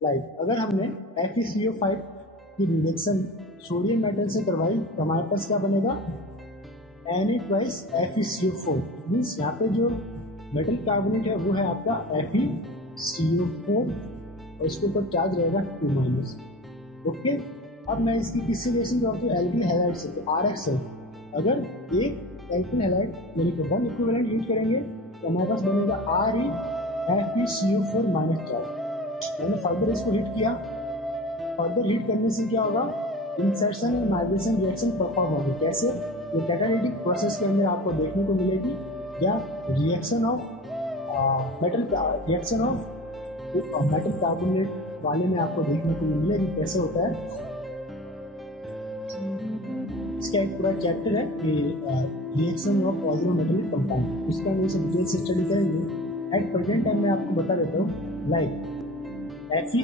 like अगर हमने FeCO5 की रिएक्शन सोडियम मेटल से करवाई तो हमारे पास क्या बनेगा Na2FeCO4, मीन्स यहाँ पे जो मेटल कार्बोनेट है वो है आपका FeCO4 और इसके ऊपर चार्ज रहेगा 2-। ओके, अब मैं इसकी किससे रिएक्शन करवाती हूँ एल्किल हैलाइड से, तो RX है। अगर एक एल्किल हैलाइड यानी कि 1 इक्विवेलेंट यूज करेंगे तो हमारे पास बनेगा ReFeCO4 -4। मैंने फर्दर इसको हिट किया, फर्दर हिट करने से क्या होगा insertion and migration reaction perform होगी। कैसे, ये कैटालिटिक प्रोसेस के अंदर आपको देखने को मिलेगी, या रिएक्शन ऑफ मेटल कार्बोनेट वाले में आपको देखने को मिलेगी कैसे होता है। इसका एक पूरा चैप्टर है कि रिएक्शन ऑफ ऑर्गेनोमेटेलिक कंपाउंड, उसका हम इसे डिटेल से स्टडी करेंगे। एट प्रेजेंट टाइम मैं आपको बता देता हूँ लाइक Fe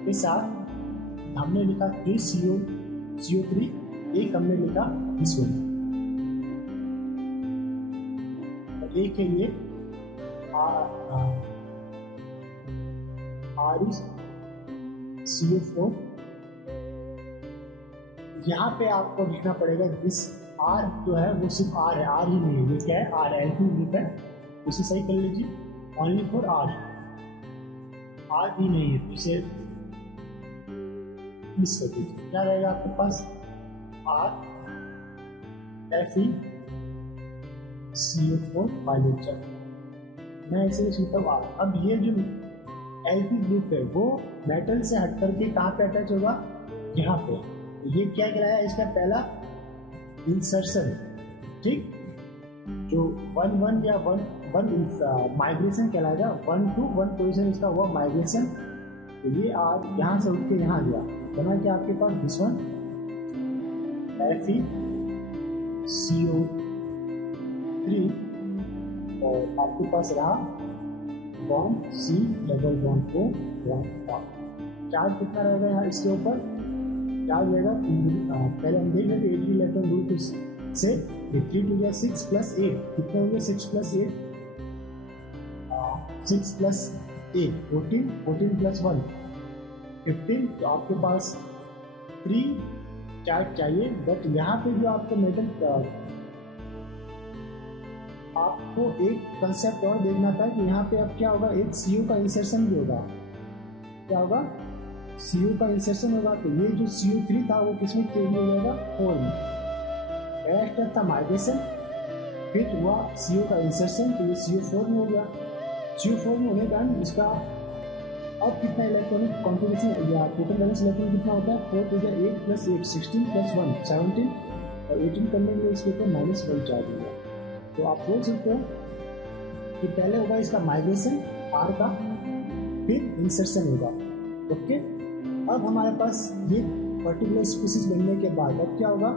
के साथ हमने लिखा 3CO3, एक हमने लिखा इस वन, एक के लिए ReCO4। यहाँ पे आपको लिखना पड़ेगा दिस R जो है वो सिर्फ R है, R ही नहीं है, ये क्या है R एल्किल ग्रुप है, उसे सही कर लीजिए ओनली फॉर R ही नहीं है, इसे मिस कर दीजिए। क्या रहेगा आपके पास ReCO4 बाइलेटर, मैं इसे लिखता हूँ R। अब ये जो एल्किल ग्रुप है वो मेटल से हट करके कहाँ पे अटैच होगा, यहाँ पे। ये क्या कहलाया इसका पहला इंसर्शन, ठीक, जो 1-1 या 1 माइग्रेशन कहलाएगा, 1 to 1 पोजिशन इसका हुआ माइग्रेशन। तो ये आज यहाँ से उठ के यहाँ गया, बना क्या आपके पास दिस वन FeCO3 और आपके पास रहा बॉन्ड C डबल बॉन्ड को चार्ज कितना रहेगा यहाँ इसके ऊपर, चार्ज रहेगा पहले हम देख लेते 80 इलेक्ट्रॉन ग्रुप से 3 to 6 plus 8 कितने होंगे 6 plus 8 14 plus 1 15। तो आपके पास 3 चार्ज चाहिए, बट यहाँ पे जो आपको मेटल आपको एक कंसेप्ट और देखना था कि यहाँ पे अब क्या होगा, एक CO का इंसर्शन भी होगा। क्या होगा, CO का इंसर्शन होगा। तो ये जो CO3 था वो किसमें चेंज हो जाएगा 4 में। पहला स्टेप था माइग्रेशन, फिर हुआ CO का इंसर्शन, तो ये CO4 में हो गया। CO4 में होने के कारण इसका अब कितना इलेक्ट्रॉनिक कॉन्फ़िगरेशन या टोटल बैलेंस इलेक्ट्रॉन कितना होता है 4 to 8 plus 8 16 plus 1 17 और 18 करने के लिए इसके ऊपर -1 चार्ज होगा। तो आप बोल सकते हो कि पहले होगा इसका माइग्रेशन R का, फिर इंसर्शन होगा। ओके, अब हमारे पास ये पर्टिकुलर स्पीसीज बनने के बाद अब क्या होगा,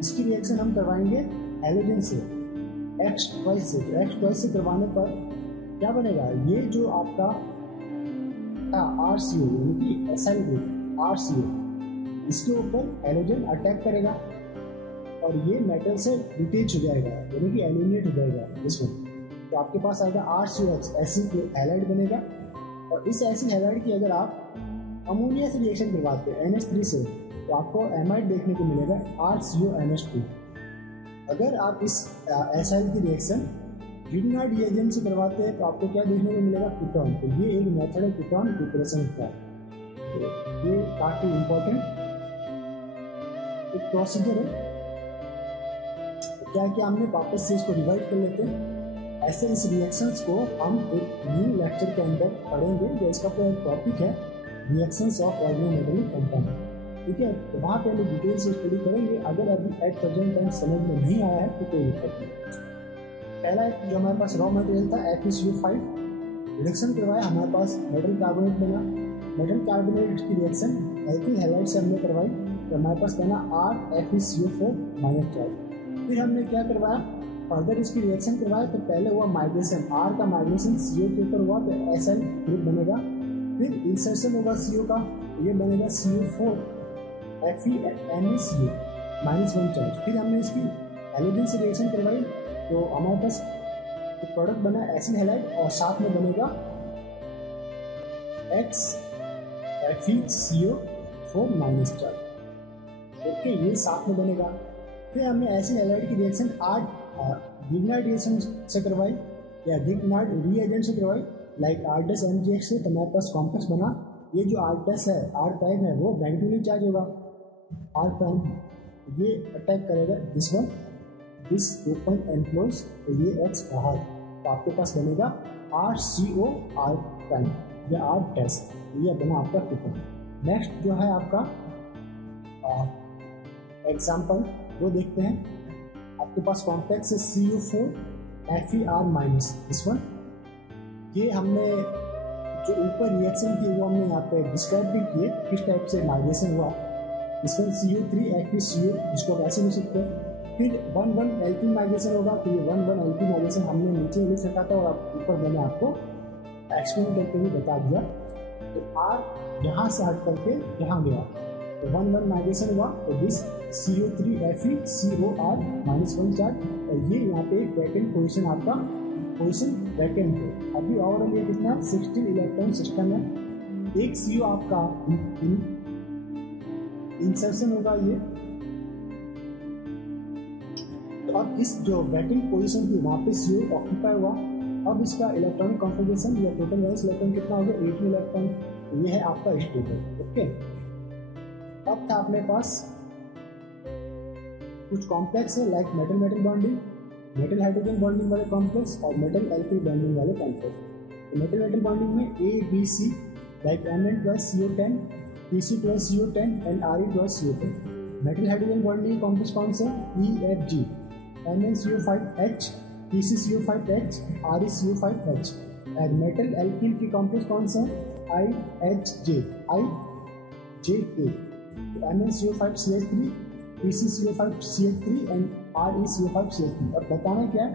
इसकी रिएक्शन हम करवाएंगे हैलोजन से X2 से। तो X2 से करवाने पर क्या बनेगा, ये जो आपका RCO यानी कि एसाइल ग्रुप RCO, इसके ऊपर हैलोजन अटैक करेगा और ये मेटल से डिटेच हो जाएगा यानी कि एलिमिनेट हो जाएगा इसमें। तो आपके पास आएगा RCOH एसिड हैलाइड बनेगा। और इस एसिड हैलाइड की अगर आप अमोनिया से रिएक्शन करवाते हैं NH3 से तो आपको एमाइड देखने को मिलेगा RCONH2। अगर आप इस एसाइड की रिएक्शन ग्रिग्नार्ड रिएजेंट से करवाते हैं तो आपको क्या देखने को मिलेगा कीटोन। तो ये एक मेथड है कीटोन प्रिपरेशन का, ये काफी इंपॉर्टेंट एक प्रोसीजर है। तो क्या कि हमने वापस से इसको रिवाइज कर लेते हैं। ऐसे इस रिएक्शंस को हम एक न्यू लेक्चर के अंदर पढ़ेंगे, जो इसका पूरा टॉपिक है रिएक्शंस ऑफ ऑर्गेनोमेटेलिक कंपाउंड। ठीक है, तो वहाँ पे हम डिटेल से स्टडी करेंगे। अगर अभी एट प्रेजेंट टाइम समझ में नहीं आया है तो कोई दिक्कत नहीं। पहला जो हमारे पास रॉ मटेरियल था FeCO5, रिडक्शन करवाया, हमारे पास मेटल कार्बोनेट बना। मेटल कार्बोनेट की रिएक्शन एल्किल हैलाइड से हमने करवाई तो हमारे पास बना ReFeCO4 -12। फिर हमने क्या करवाया, फर्दर इसकी रिएक्शन करवाया। तो पहले हुआ माइग्रेशन, R का माइग्रेशन CO के ऊपर हुआ तो एसाइल ग्रुप बनेगा। फिर इंसर्शन होगा CO का, ये बनेगा CO4 FeMeCO -1 चार्ज। फिर हमने इसकी हैलोजन से रिएक्शन करवाई तो हमारे पास प्रोडक्ट बना एसिड हैलाइड और साथ में बनेगा X FeCO4 minus charge. Okay, ये साथ में बनेगा। फिर हमने एसिड हैलाइड की रिएक्शन गिग्नार्ड रिएक्शन से करवाई या गिग्नार्ड रीएजेंट से करवाई, लाइक R-MgX से, तो हमारे पास कॉम्प्लेक्स बना। ये जो R' है, R प्राइम है, वो नेगेटिवली चार्ज होगा, R प्राइम ये अटैक करेगा दिस ओपन एनक्लोज, तो ये X बाहर, तो आपके पास बनेगा RCO R प्राइम या R', ये बना आपका कूपन। नेक्स्ट जो है आपका एग्जाम्पल वो देखते हैं। आपके पास कॉम्प्लेक्स है CO4 FeR माइनस, इस वन। ये हमने जो ऊपर रिएक्शन की वो हमने यहाँ पे डिस्क्राइब भी किए किस टाइप से माइग्रेशन हुआ। इस वन CO3 FeCO, इसको कैसे लिख सकते हैं। फिर 1,1 माइग्रेशन होगा, तो ये 1,1 माइग्रेशन हमने नीचे लिख रखा था और ऊपर मैंने आपको एक्सप्लेन करके भी बता दिया। तो R यहाँ से हट करके यहाँ गया, तो 1,1 माइग्रेशन हुआ, तो दिस CO3 FeCOR -1 चार्ज, और ये यहाँ पे एक वैकेंट पोजिशन, आपका पोजिशन वैकेंट है। अभी ओवरऑल ये कितना 16 इलेक्ट्रॉन सिस्टम है। एक CO आपका इंसर्शन होगा ये, तो अब इस जो वैकेंट पोजीशन थी वहाँ पे CO ऑक्यूपाई हुआ। अब इसका इलेक्ट्रॉनिक कॉन्फ़िगरेशन या टोटल वैलेंस इलेक्ट्रॉन कितना हो गया 18 इलेक्ट्रॉन, ये है आपका स्टेबल। ओके, अब था अपने पास कुछ कॉम्प्लेक्स है, like metal metal bonding, metal hydrogen bonding वाले कॉम्प्लेक्स और मेटल एल्किल बॉन्डिंग वाले कॉम्प्लेक्स। तो मेटल मेटल बॉन्डिंग में A-B-C, like Mn+CO10, Pc+CO10 and Re+CO10। Metal hydrogen bonding complex कौन से E-F-G, Mn CO5H, PcCO5H, ReCO5H। And metal alkyl की complex कौन से I-H-J, I-J-K, MnCO5CH3, PcCO5CH3 and ReCO5CH3। और बताना क्या है,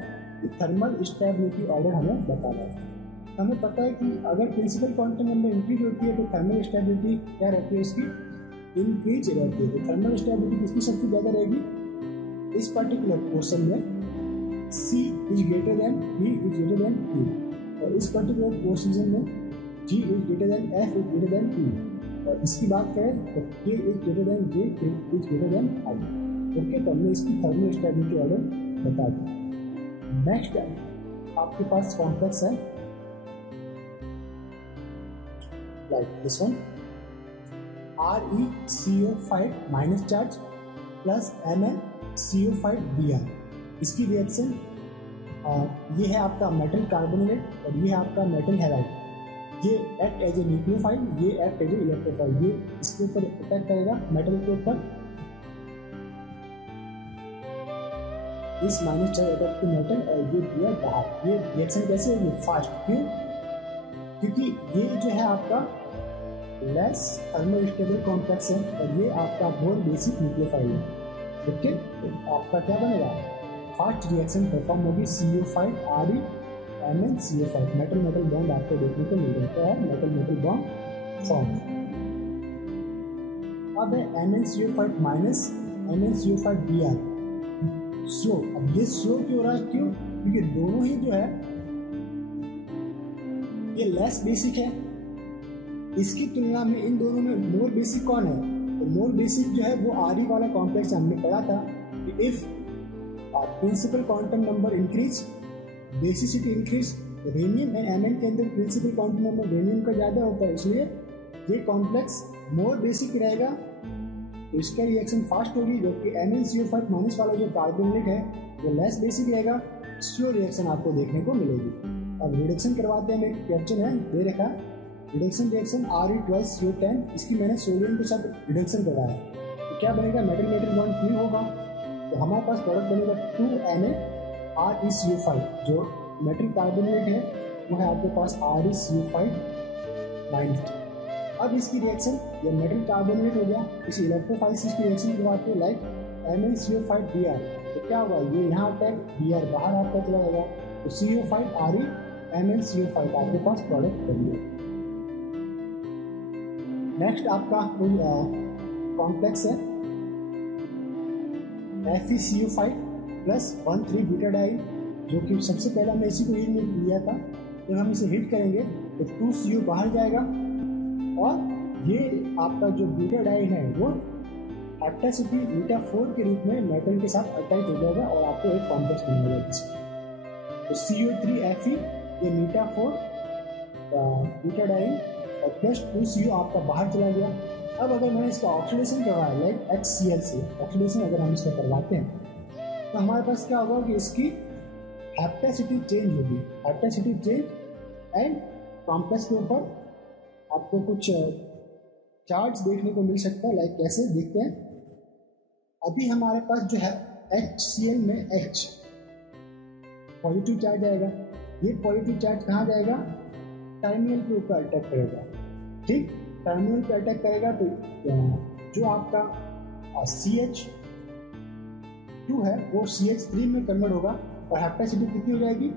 थर्मल स्टेबिलिटी ऑर्डर हमें बताना है। हमें पता है कि अगर प्रिंसिपल क्वांटम नंबर इंक्रीज होती है तो थर्मल स्टेबिलिटी क्या रहती है, उसकी इंक्रीज रहती है। तो थर्मल स्टेबिलिटी किसकी सबसे ज़्यादा रहेगी इस पर्टिकुलर पोर्शन में, C is greater than B is greater then Q, और इस पर्टिकुलर पोर्शन में G is greater then F is greater then P, और इसकी बात करें तो K is greater then J is greater then I। Okay, तो हमने इसकी थर्मल स्टेबिलिटी ऑर्डर बता दिया। नेक्स्ट आपके पास कॉम्प्लेक्स है like this one, ReCO5 minus charge plus MnCO5Br। इसकी रिएक्शन ये है आपका मेटल कार्बोनेट और ये है आपका मेटल हैलाइड। ये एक्ट एज ए न्यूक्लियोफाइल, ये एक्ट एज ए इलेक्ट्रोफाइल। ये इसके ऊपर अटैक करेगा मेटल के ऊपर, इस minus charge attack to metal, और ये दिया बाहर। ये रिएक्शन कैसे होगी फास्ट, क्यों? क्योंकि ये जो है आपका लेस थर्मो स्टेबल कॉम्प्लेक्स है और ये आपका मोर बेसिक न्यूक्लियोफाइल है। ओके, तो आपका क्या बनेगा, फास्ट रिएक्शन परफॉर्म होगी CO5 Re MnCO5, metal metal bond आपको देखने को मिल जाता है, मेटल मेटल बॉन्ड फॉर्म। अब है MnCO5 माइनस MnCO5Br स्लो। अब ये स्लो क्यों हो रहा है, क्यों? क्योंकि दोनों ही जो है ये लेस बेसिक है, इसकी तुलना में इन दोनों में मोर बेसिक कौन है? तो मोर बेसिक जो है वो Re वाला कॉम्प्लेक्स हमने पढ़ा था कि if principal quantum number increase, basicity increase, rhenium and Mn के अंदर प्रिंसिपल क्वांटम नंबर रेनियम का ज़्यादा होता है, इसलिए ये कॉम्प्लेक्स मोर बेसिक रहेगा, तो इसका रिएक्शन फास्ट होगी। जबकि MnCO5 माइनस वाला जो कार्बोनेट है वो लेस बेसिक रहेगा, स्लो रिएक्शन आपको देखने को मिलेगी। अब रिडक्शन करवाते हैं, एक क्वेश्चन है दे रखा है, रिडक्शन रिएक्शन Re+CO10, इसकी मैंने सोडियम के साथ रिडक्शन करवाया, तो क्या बनेगा, मेटल मेटल बॉन्ड फ्री होगा, तो हमारे पास प्रोडक्ट बनेगा 2Na-ReCO5। जो मेटल कार्बोनेट है वो है आपके पास ReCO5 माइनस। अब इसकी रिएक्शन ये मेटल कार्बोनेट हो गया, इसी इलेक्ट्रोफाइल से इसकी रिएक्शन करवाते हैं लाइक MnCO5Br, तो क्या होगा, ये यहाँ अटैक, Br बाहर आपका चला जाएगा, तो CO5 Re MnCO5 आपके पास प्रोडक्ट बन गया। नेक्स्ट आपका कॉम्प्लेक्स है FeCO5 प्लस 1,3 ब्यूटाडाइन, जो कि सबसे पहले हमने इसी को हीट में लिया था। जब हम इसे हीट करेंगे तो 2CO बाहर जाएगा और ये आपका जो ब्यूटाडाइन है वो हेप्टासिटी मीटा4 के रूप में मेटल के साथ अटैच हो जाएगा और आपको एक कॉम्प्लेक्स बन जाएगा। तो CO3Fe ये मीटा4 ब्यूटाडाइन और प्लस 2CO आपका बाहर चला गया। अब अगर मैंने इसका ऑक्सीडेशन करवाया लाइक HCl से ऑक्सीडेशन अगर हम इसका करवाते हैं तो हमारे पास क्या होगा कि इसकी हेप्टासिटी चेंज होगी, हेप्टासिटी चेंज एंड कॉम्प्लेक्स के ऊपर आपको कुछ चार्ट्स देखने को मिल सकता है। लाइक कैसे देखते हैं, अभी हमारे पास जो है HCl में H पॉजिटिव चार्ज आएगा। ये पॉजिटिव चार्ज कहाँ जाएगा, टर्मिनल के ऊपर अटैक करेगा। ठीक, टर्मिनल पे अटैक करेगा तो जो आपका CH2 है वो CH3 में कन्वर्ट होगा और हेप्टासिटी कितनी हो जाएगी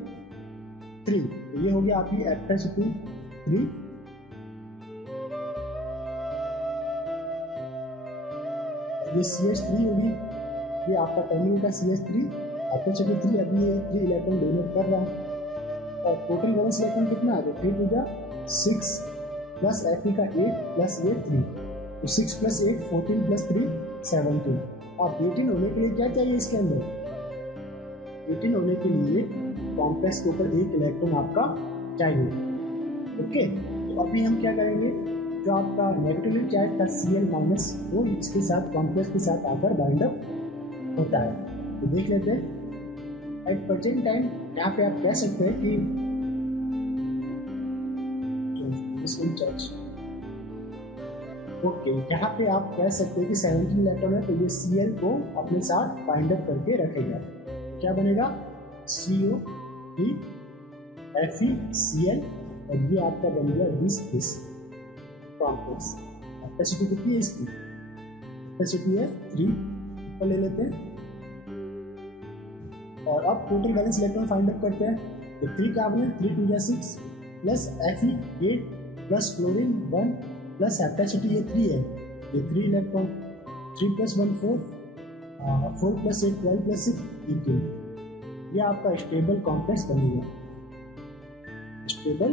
3। तो ये हो गया आपकी हेप्टासिटी 3। ये CH3 होगी, ये आपका टर्मिनल का CH3 हेप्टासिटी 3। अभी ये 3 इलेक्ट्रॉन डोनेट कर रहा है और टोटल वैलेंस इलेक्ट्रॉन कितना है, तो 3 टू जा 6 प्लस Fe का 8 प्लस ये 3, तो 6 प्लस 8 14 प्लस 3 17। अब 18 होने के लिए क्या चाहिए इसके अंदर, 18 होने के लिए कॉम्प्लेक्स के ऊपर एक इलेक्ट्रॉन आपका चाहिए। ओके, तो अभी हम क्या करेंगे, जो आपका नेगेटिवली चार्ज था Cl माइनस वो इसके साथ कॉम्प्लेक्स के साथ आकर बाइंड अप होता है। तो देख लेते हैं एट प्रेजेंट टाइम। यहाँ पे आप कह सकते हैं कि चार्ज ओके, यहाँ पे आप कह सकते हैं कि 17 इलेक्ट्रॉन है तो ये Cl को अपने साथ बाइंड अप करके रखेगा। क्या बनेगा, CO D FeCl और ये आपका बन गया दिस कॉम्प्लेक्स। कैपेसिटी कितनी है इसकी, कैपेसिटी है 3 पर ले लेते हैं और अब total balance electron find up करते हैं। तो 3 carbon 3 two 6 plus Fe 8 plus chlorine 1 plus hapticity ये 3 है, ये 3 इलेक्ट्रॉन 3 प्लस 1 4 4 प्लस 8 12 प्लस 6 18। ये आपका स्टेबल कॉम्प्लेक्स बनेगा, स्टेबल।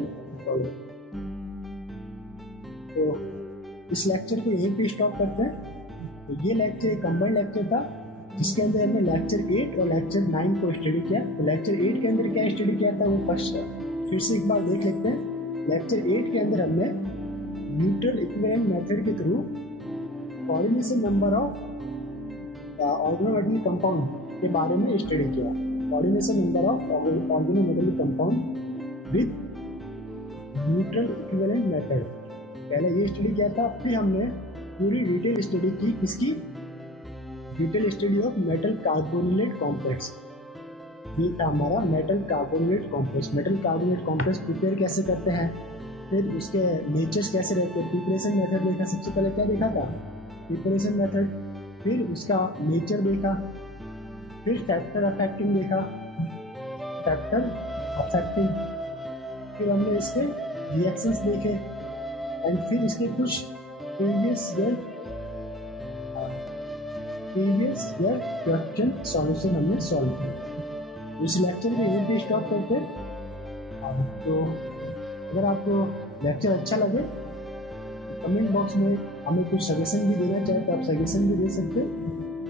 तो इस लेक्चर को यहीं पे स्टॉप करते हैं। तो ये लेक्चर एक कंबाइंड लेक्चर था जिसके अंदर हमने लेक्चर 8 और लेक्चर 9 को स्टडी किया। तो लेक्चर 8 के अंदर क्या स्टडी किया था वो फर्स्ट फिर से एक बार देख लेते हैं। लेक्चर 8 के अंदर हमने न्यूट्रल इक्विवेलेंट मेथड के through coordination number of organometallic compound के बारे में स्टडी किया। Coordination number of organometallic compound with neutral equivalent method, पहले ये स्टडी किया था। फिर हमने पूरी डिटेल स्टडी की, किसकी, detail study of metal carbonylate complex. ये था हमारा metal carbonylate complex. Metal carbonylate complex prepare कैसे करते हैं, फिर उसके नेचर्स कैसे रहते हैं। प्रिपरेशन मेथड देखा, सबसे पहले क्या देखा था, प्रिपरेशन मेथड, फिर उसका नेचर देखा, फिर फैक्टर अफेक्टिंग देखा, फैक्टर अफेक्टिंग, फिर हमने इसके रिएक्शंस देखे एंड फिर इसके कुछ प्रीवियस ईयर क्वेश्चन सॉल्यूशन हमने सॉल्व किया। इस लेक्चर को यहीं पे स्टॉप करते हैं। तो अगर आपको लेक्चर अच्छा लगे कमेंट बॉक्स में हमें कुछ सजेशन भी देना चाहे तो आप सजेशन भी दे सकते हैं।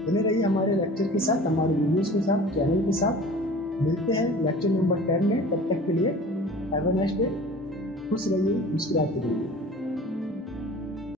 बने रहिए हमारे लेक्चर के साथ, हमारे वीडियोस के साथ, चैनल के साथ। मिलते हैं लेक्चर नंबर 10 में, तब तक के लिए हैव अ नाइस डे। खुश रहिए, मुस्कुराते रहिए।